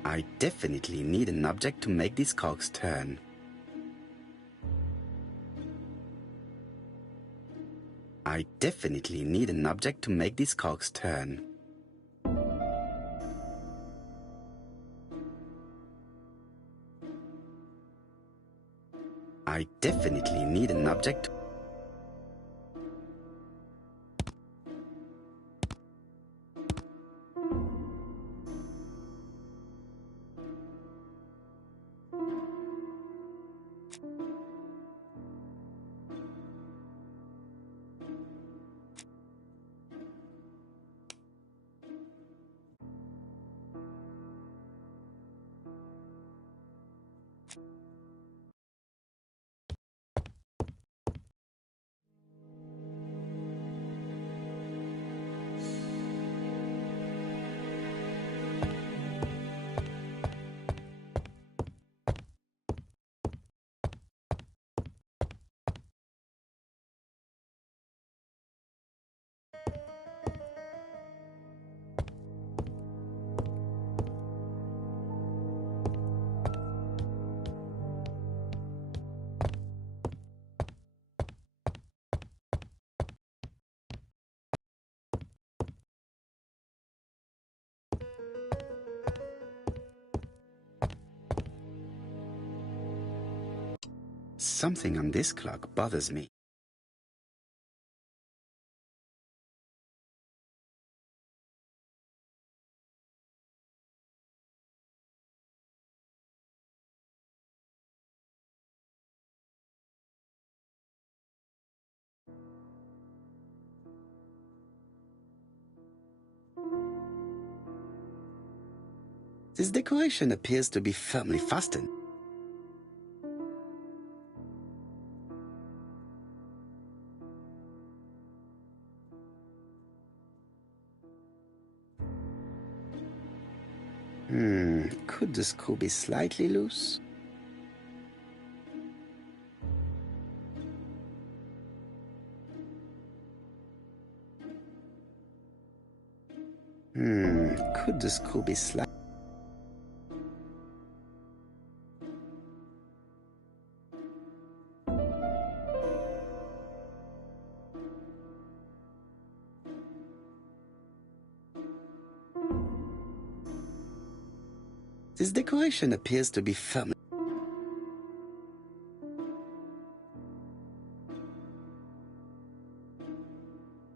I definitely need an object to make these cogs turn. I definitely need an object to make these cogs turn. I definitely need an object. Something on this clock bothers me. This decoration appears to be firmly fastened. Could the screw be slightly loose? Could the screw be slightly... This decoration appears to be firmly...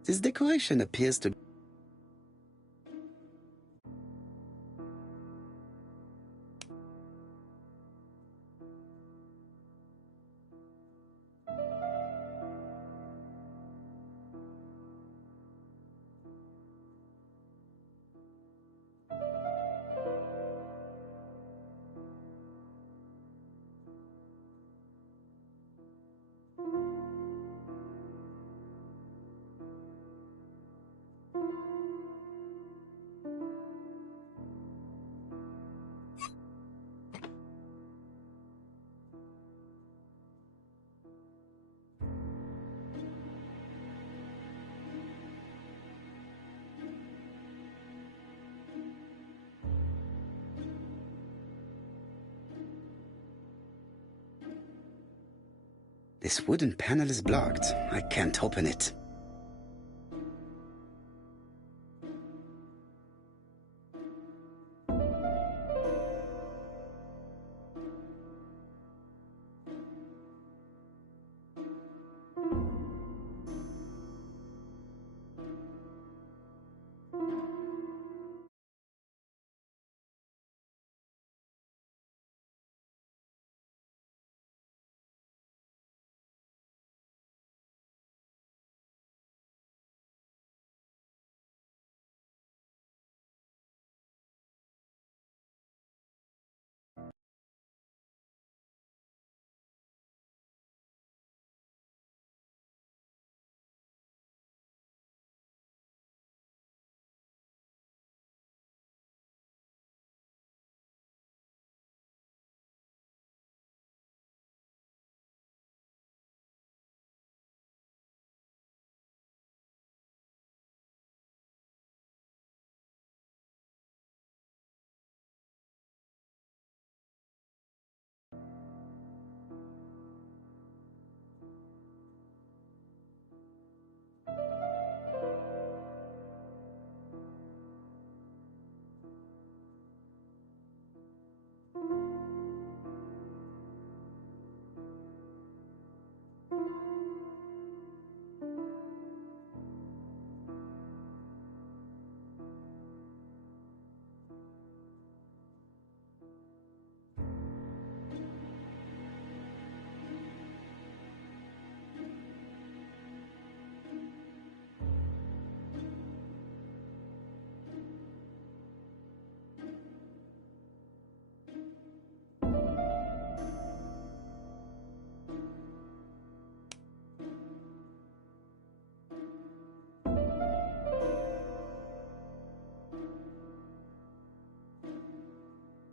This decoration appears to... This wooden panel is blocked. I can't open it.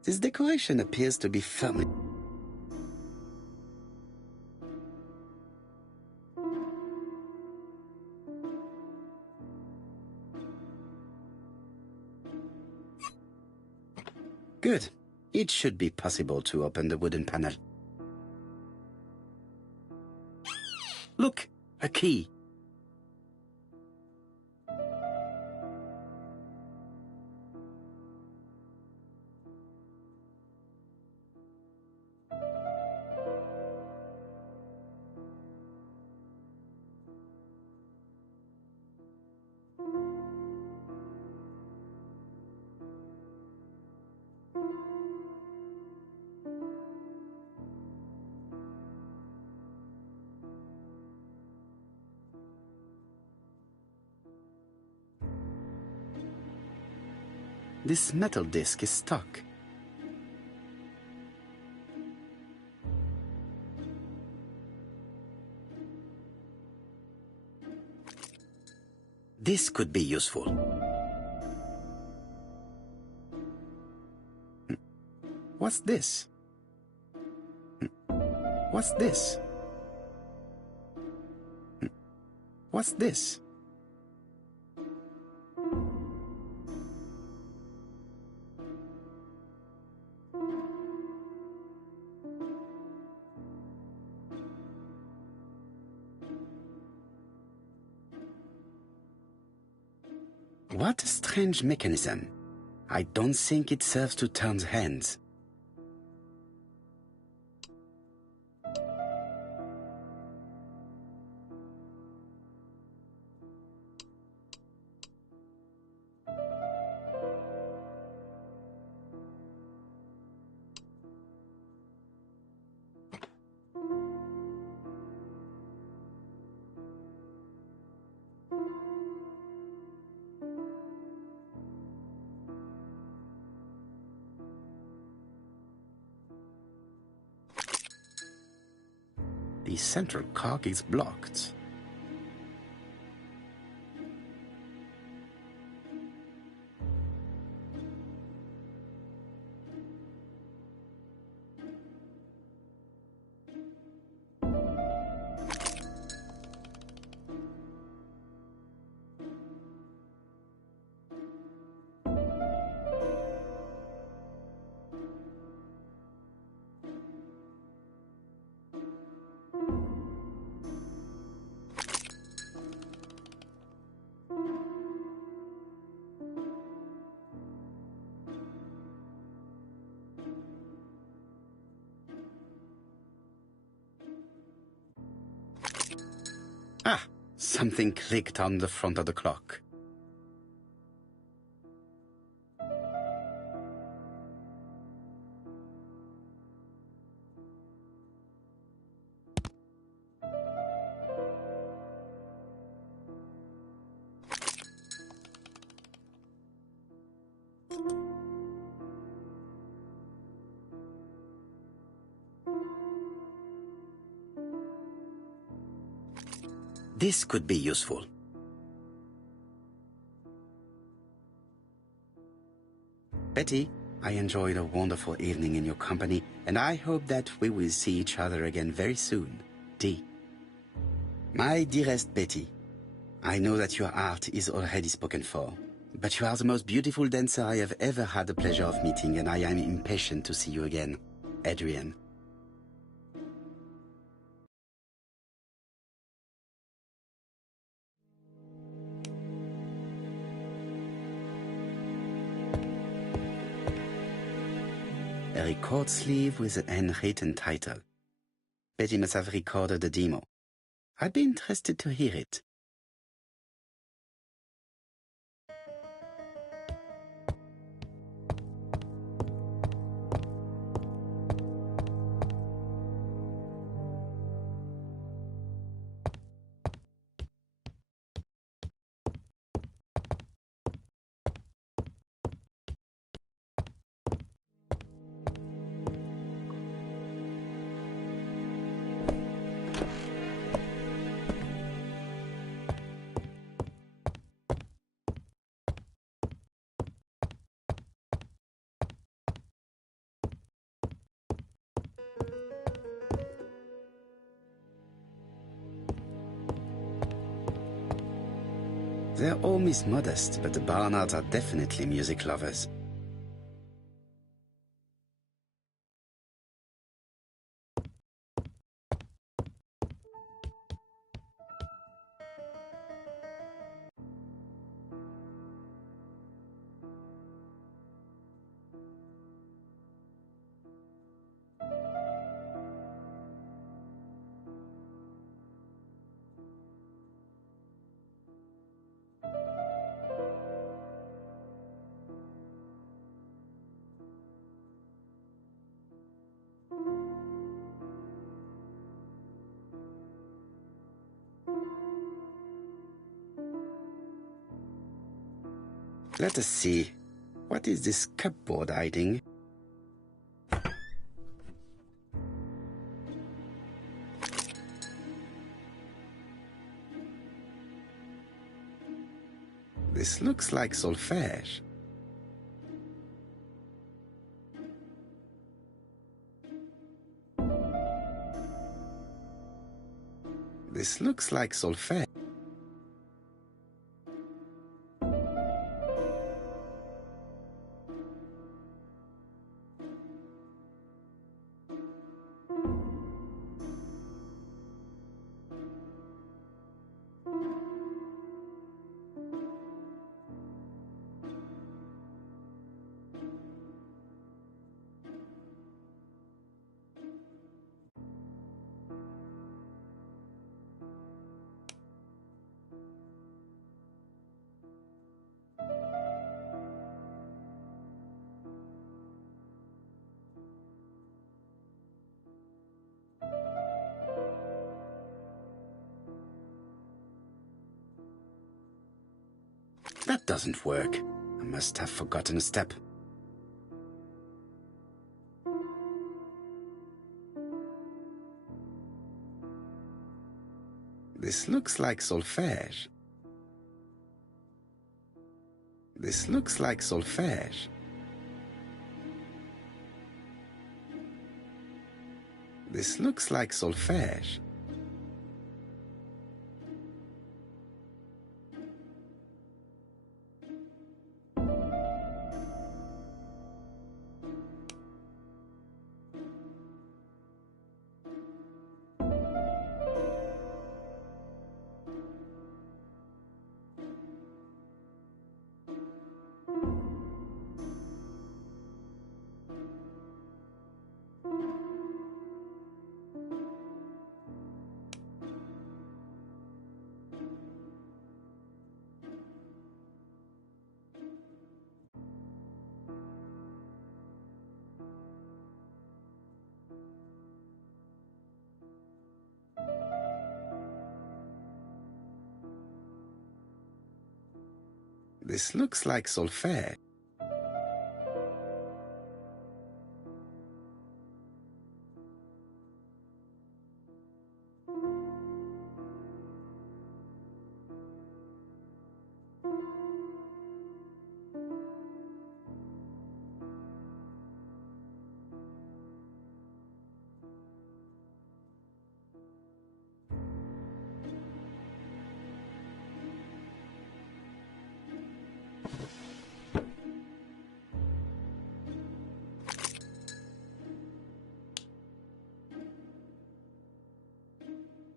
This decoration appears to be firmly... Good. It should be possible to open the wooden panel. Look! A key! This metal disc is stuck. This could be useful. What's this? What's this? What's this? What a strange mechanism. I don't think it serves to turn hands. The central cock is blocked. Ah, something clicked on the front of the clock. This could be useful. Betty, I enjoyed a wonderful evening in your company, and I hope that we will see each other again very soon. D. My dearest Betty, I know that your art is already spoken for, but you are the most beautiful dancer I have ever had the pleasure of meeting, and I am impatient to see you again. Adrian. A record sleeve with an handwritten title. Betty must have recorded the demo. I'd be interested to hear it. Their home is modest, but the Barnards are definitely music lovers. Let us see. What is this cupboard hiding? This looks like solfège. This looks like solfège. That doesn't work. I must have forgotten a step. This looks like solfège. This looks like solfège. This looks like solfège. This looks like solfège.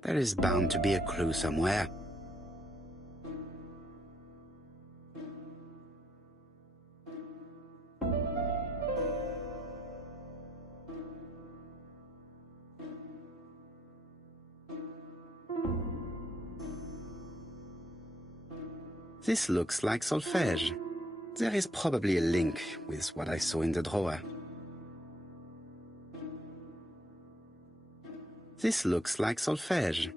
There is bound to be a clue somewhere. This looks like solfège. There is probably a link with what I saw in the drawer. This looks like solfège.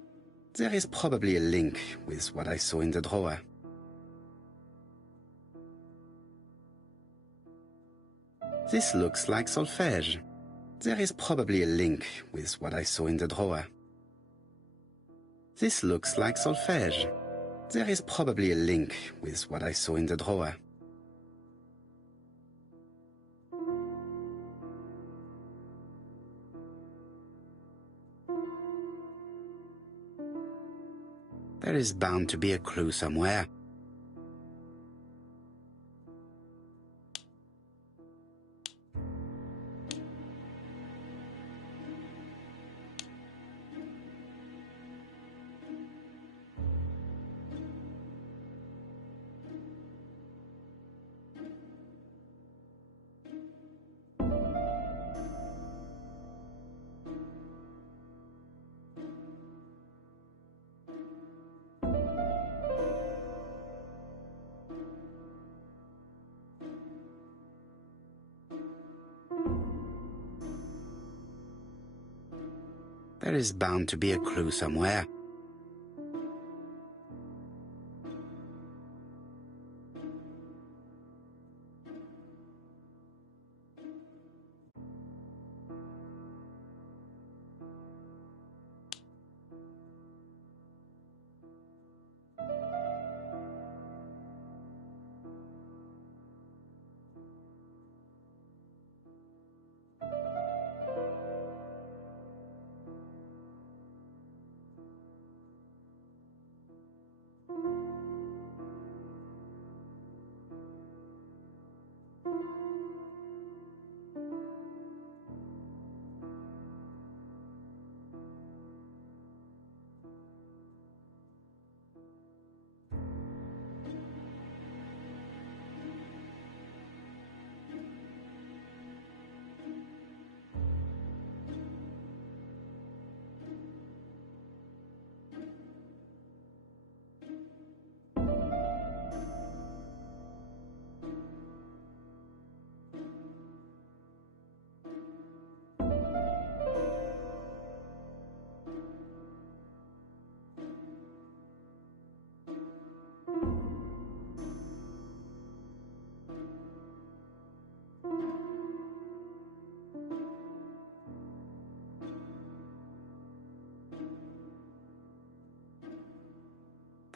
There is probably a link with what I saw in the drawer. This looks like solfège. There is probably a link with what I saw in the drawer. This looks like solfège. There is probably a link with what I saw in the drawer. There is bound to be a clue somewhere. There is bound to be a clue somewhere.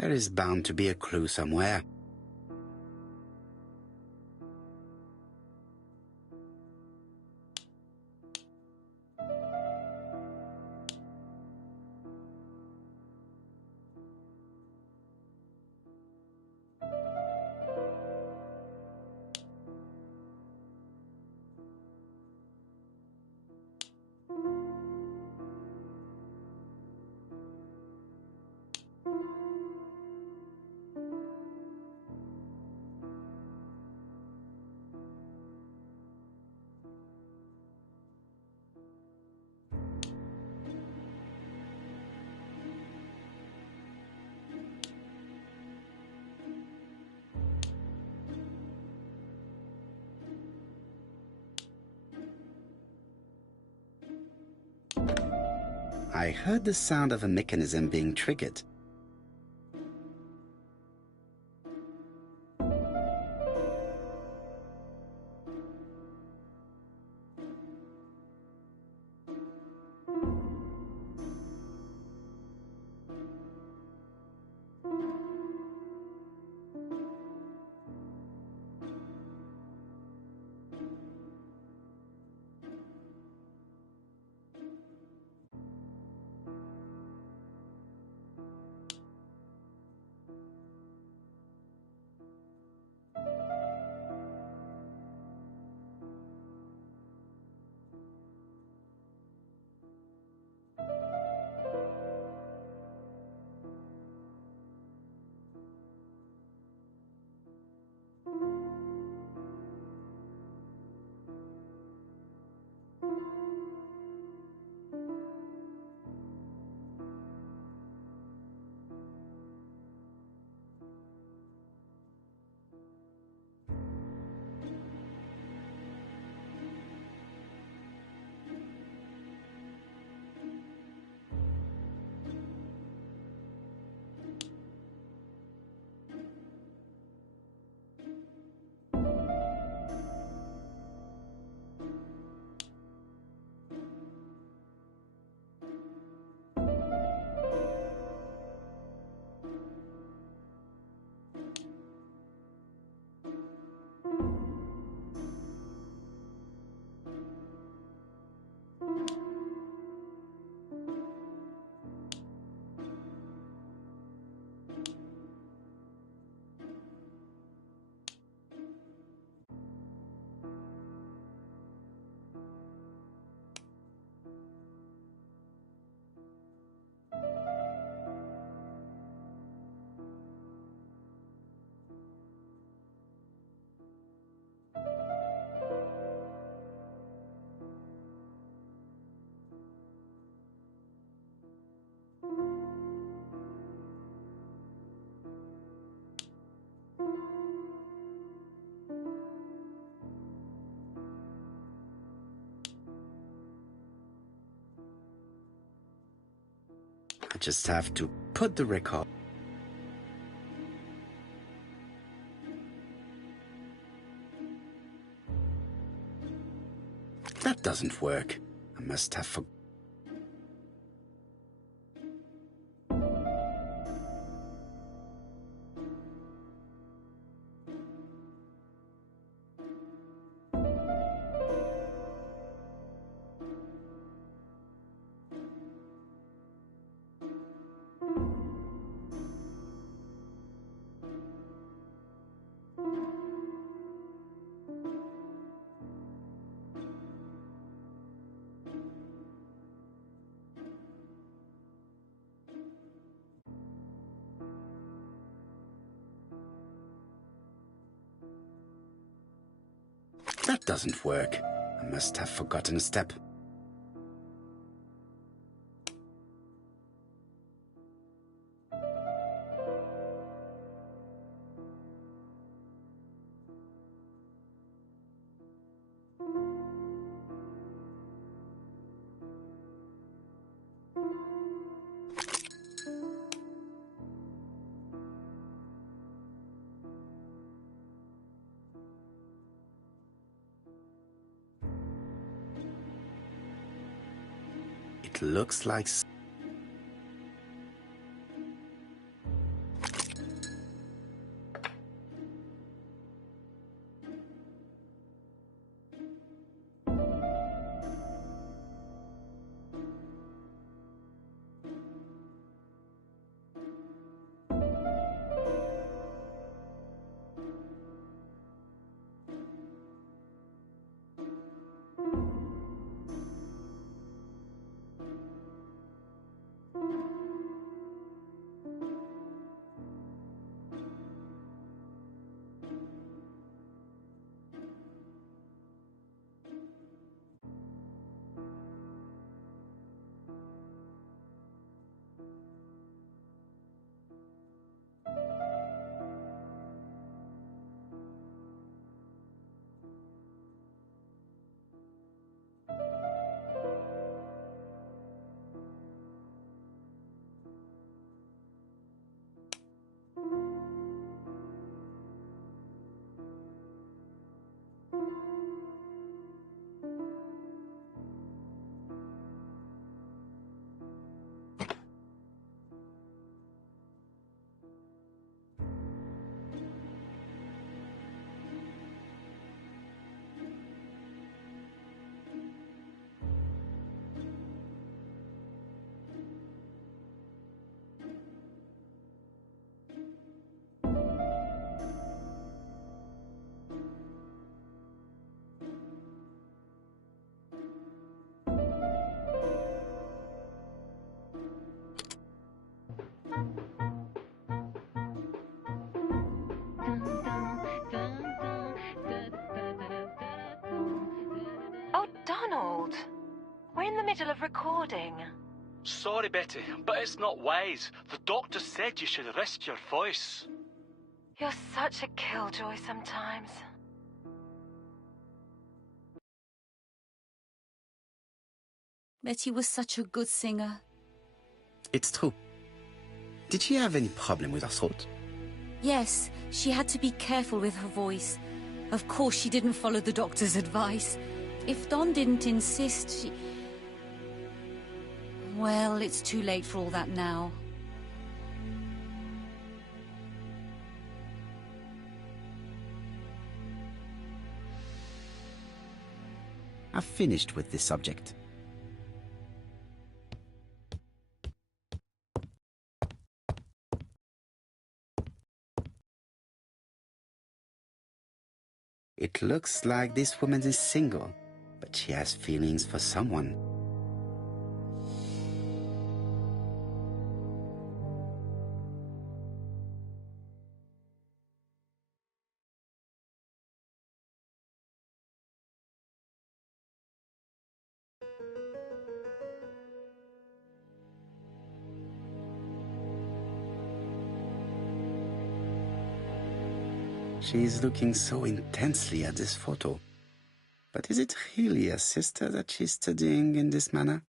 There is bound to be a clue somewhere. I heard the sound of a mechanism being triggered. I just have to put the record. That doesn't work. I must have forgotten. That doesn't work. I must have forgotten a step. It looks like... middle of recording. Sorry, Betty, but it's not wise. The doctor said you should rest your voice. You're such a killjoy sometimes. Betty was such a good singer. It's true. Did she have any problem with her throat? Yes, she had to be careful with her voice. Of course, she didn't follow the doctor's advice. If Don didn't insist, she... Well, it's too late for all that now. I've finished with this subject. It looks like this woman is single, but she has feelings for someone. She is looking so intensely at this photo. But is it really a sister that she's studying in this manner?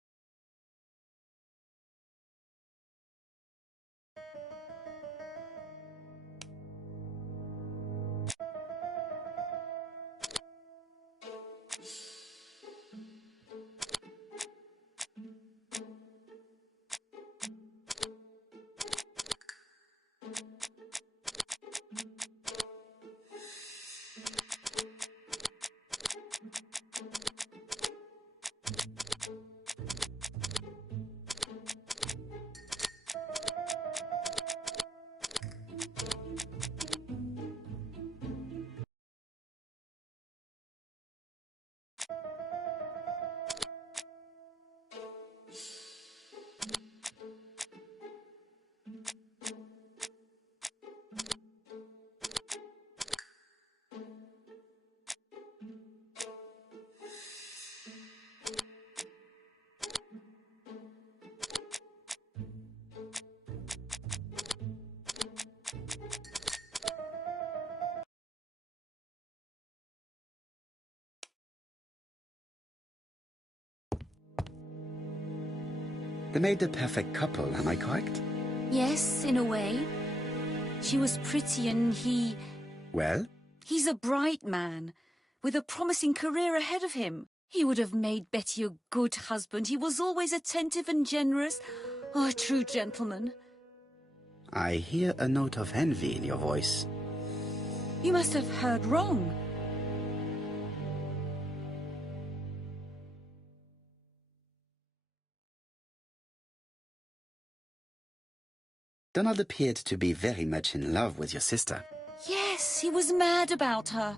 They made the perfect couple, am I correct? Yes, in a way. She was pretty and he... Well? He's a bright man, with a promising career ahead of him. He would have made Betty a good husband. He was always attentive and generous. Oh, a true gentleman. I hear a note of envy in your voice. You must have heard wrong. Donald appeared to be very much in love with your sister. Yes, he was mad about her.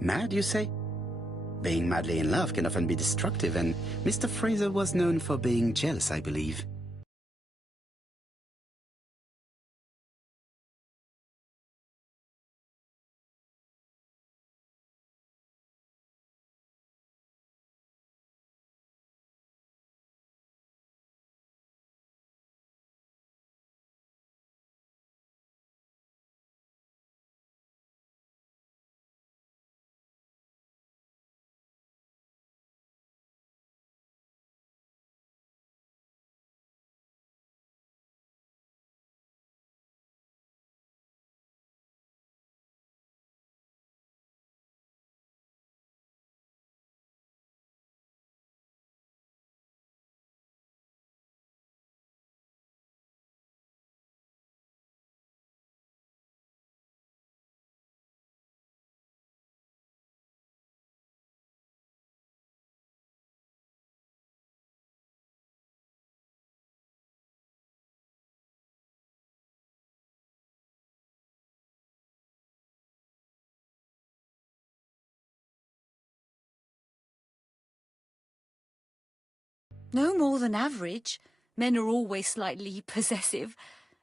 Mad, you say? Being madly in love can often be destructive, and Mr. Fraser was known for being jealous, I believe. No more than average. Men are always slightly possessive,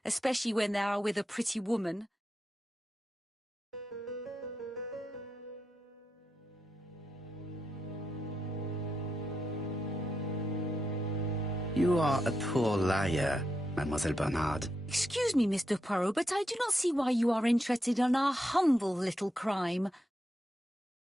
especially when they are with a pretty woman. You are a poor liar, Mademoiselle Bernard. Excuse me, Mr. Poirot, but I do not see why you are interested in our humble little crime.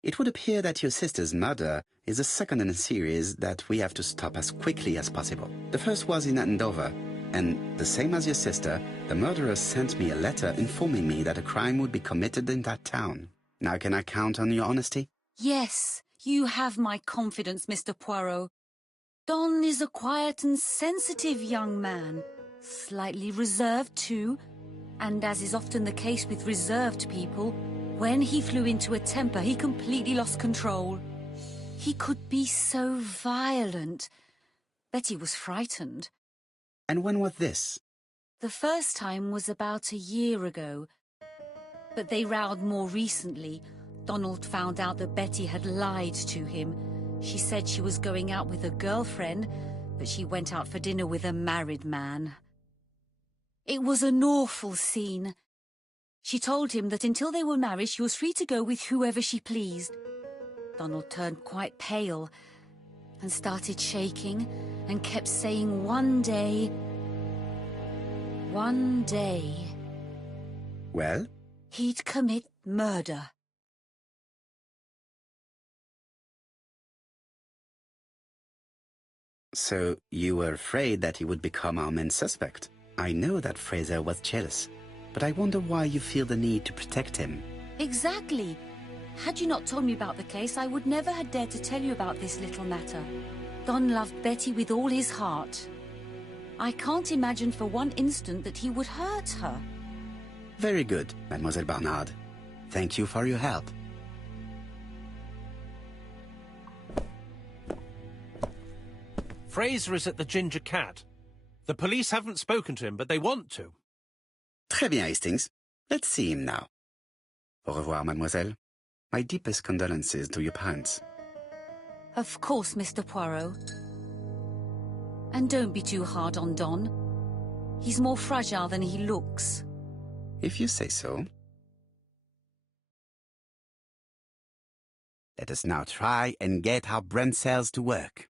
It would appear that your sister's murder is the second in a series that we have to stop as quickly as possible. The first was in Andover, and the same as your sister, the murderer sent me a letter informing me that a crime would be committed in that town. Now can I count on your honesty? Yes, you have my confidence, Mr. Poirot. Don is a quiet and sensitive young man, slightly reserved too, and as is often the case with reserved people, when he flew into a temper, he completely lost control. He could be so violent. Betty was frightened. And when was this? The first time was about a year ago, but they rowed more recently. Donald found out that Betty had lied to him. She said she was going out with a girlfriend, but she went out for dinner with a married man. It was an awful scene. She told him that until they were married, she was free to go with whoever she pleased. Donald turned quite pale and started shaking and kept saying one day. Well? He'd commit murder. So you were afraid that he would become our main suspect. I know that Fraser was jealous, but I wonder why you feel the need to protect him. Exactly. Had you not told me about the case, I would never have dared to tell you about this little matter. Don loved Betty with all his heart. I can't imagine for one instant that he would hurt her. Very good, Mademoiselle Bernard. Thank you for your help. Fraser is at the Ginger Cat. The police haven't spoken to him, but they want to. Très bien, Hastings. Let's see him now. Au revoir, mademoiselle. My deepest condolences to your parents. Of course, Mr. Poirot. And don't be too hard on Don. He's more fragile than he looks. If you say so. Let us now try and get our brain cells to work.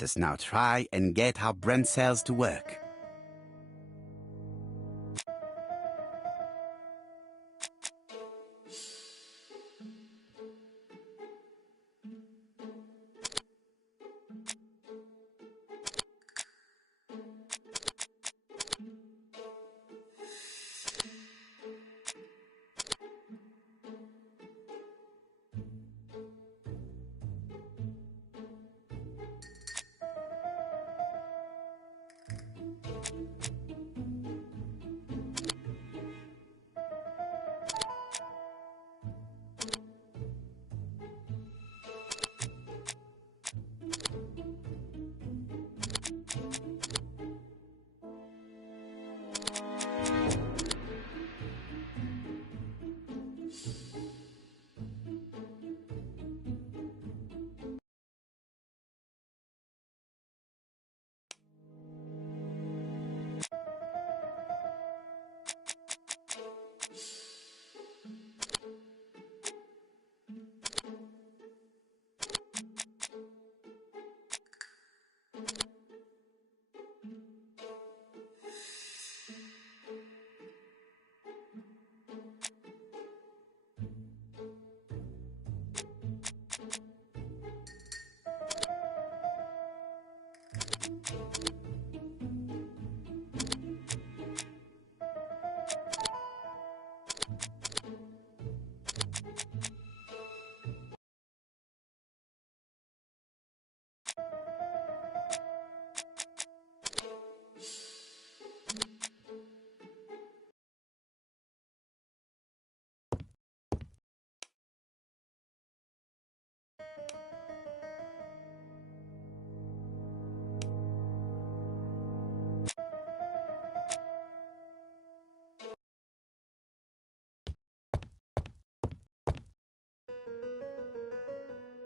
Let us now try and get our brain cells to work.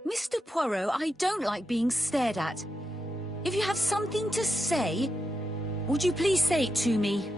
Mr. Poirot, I don't like being stared at. If you have something to say, would you please say it to me?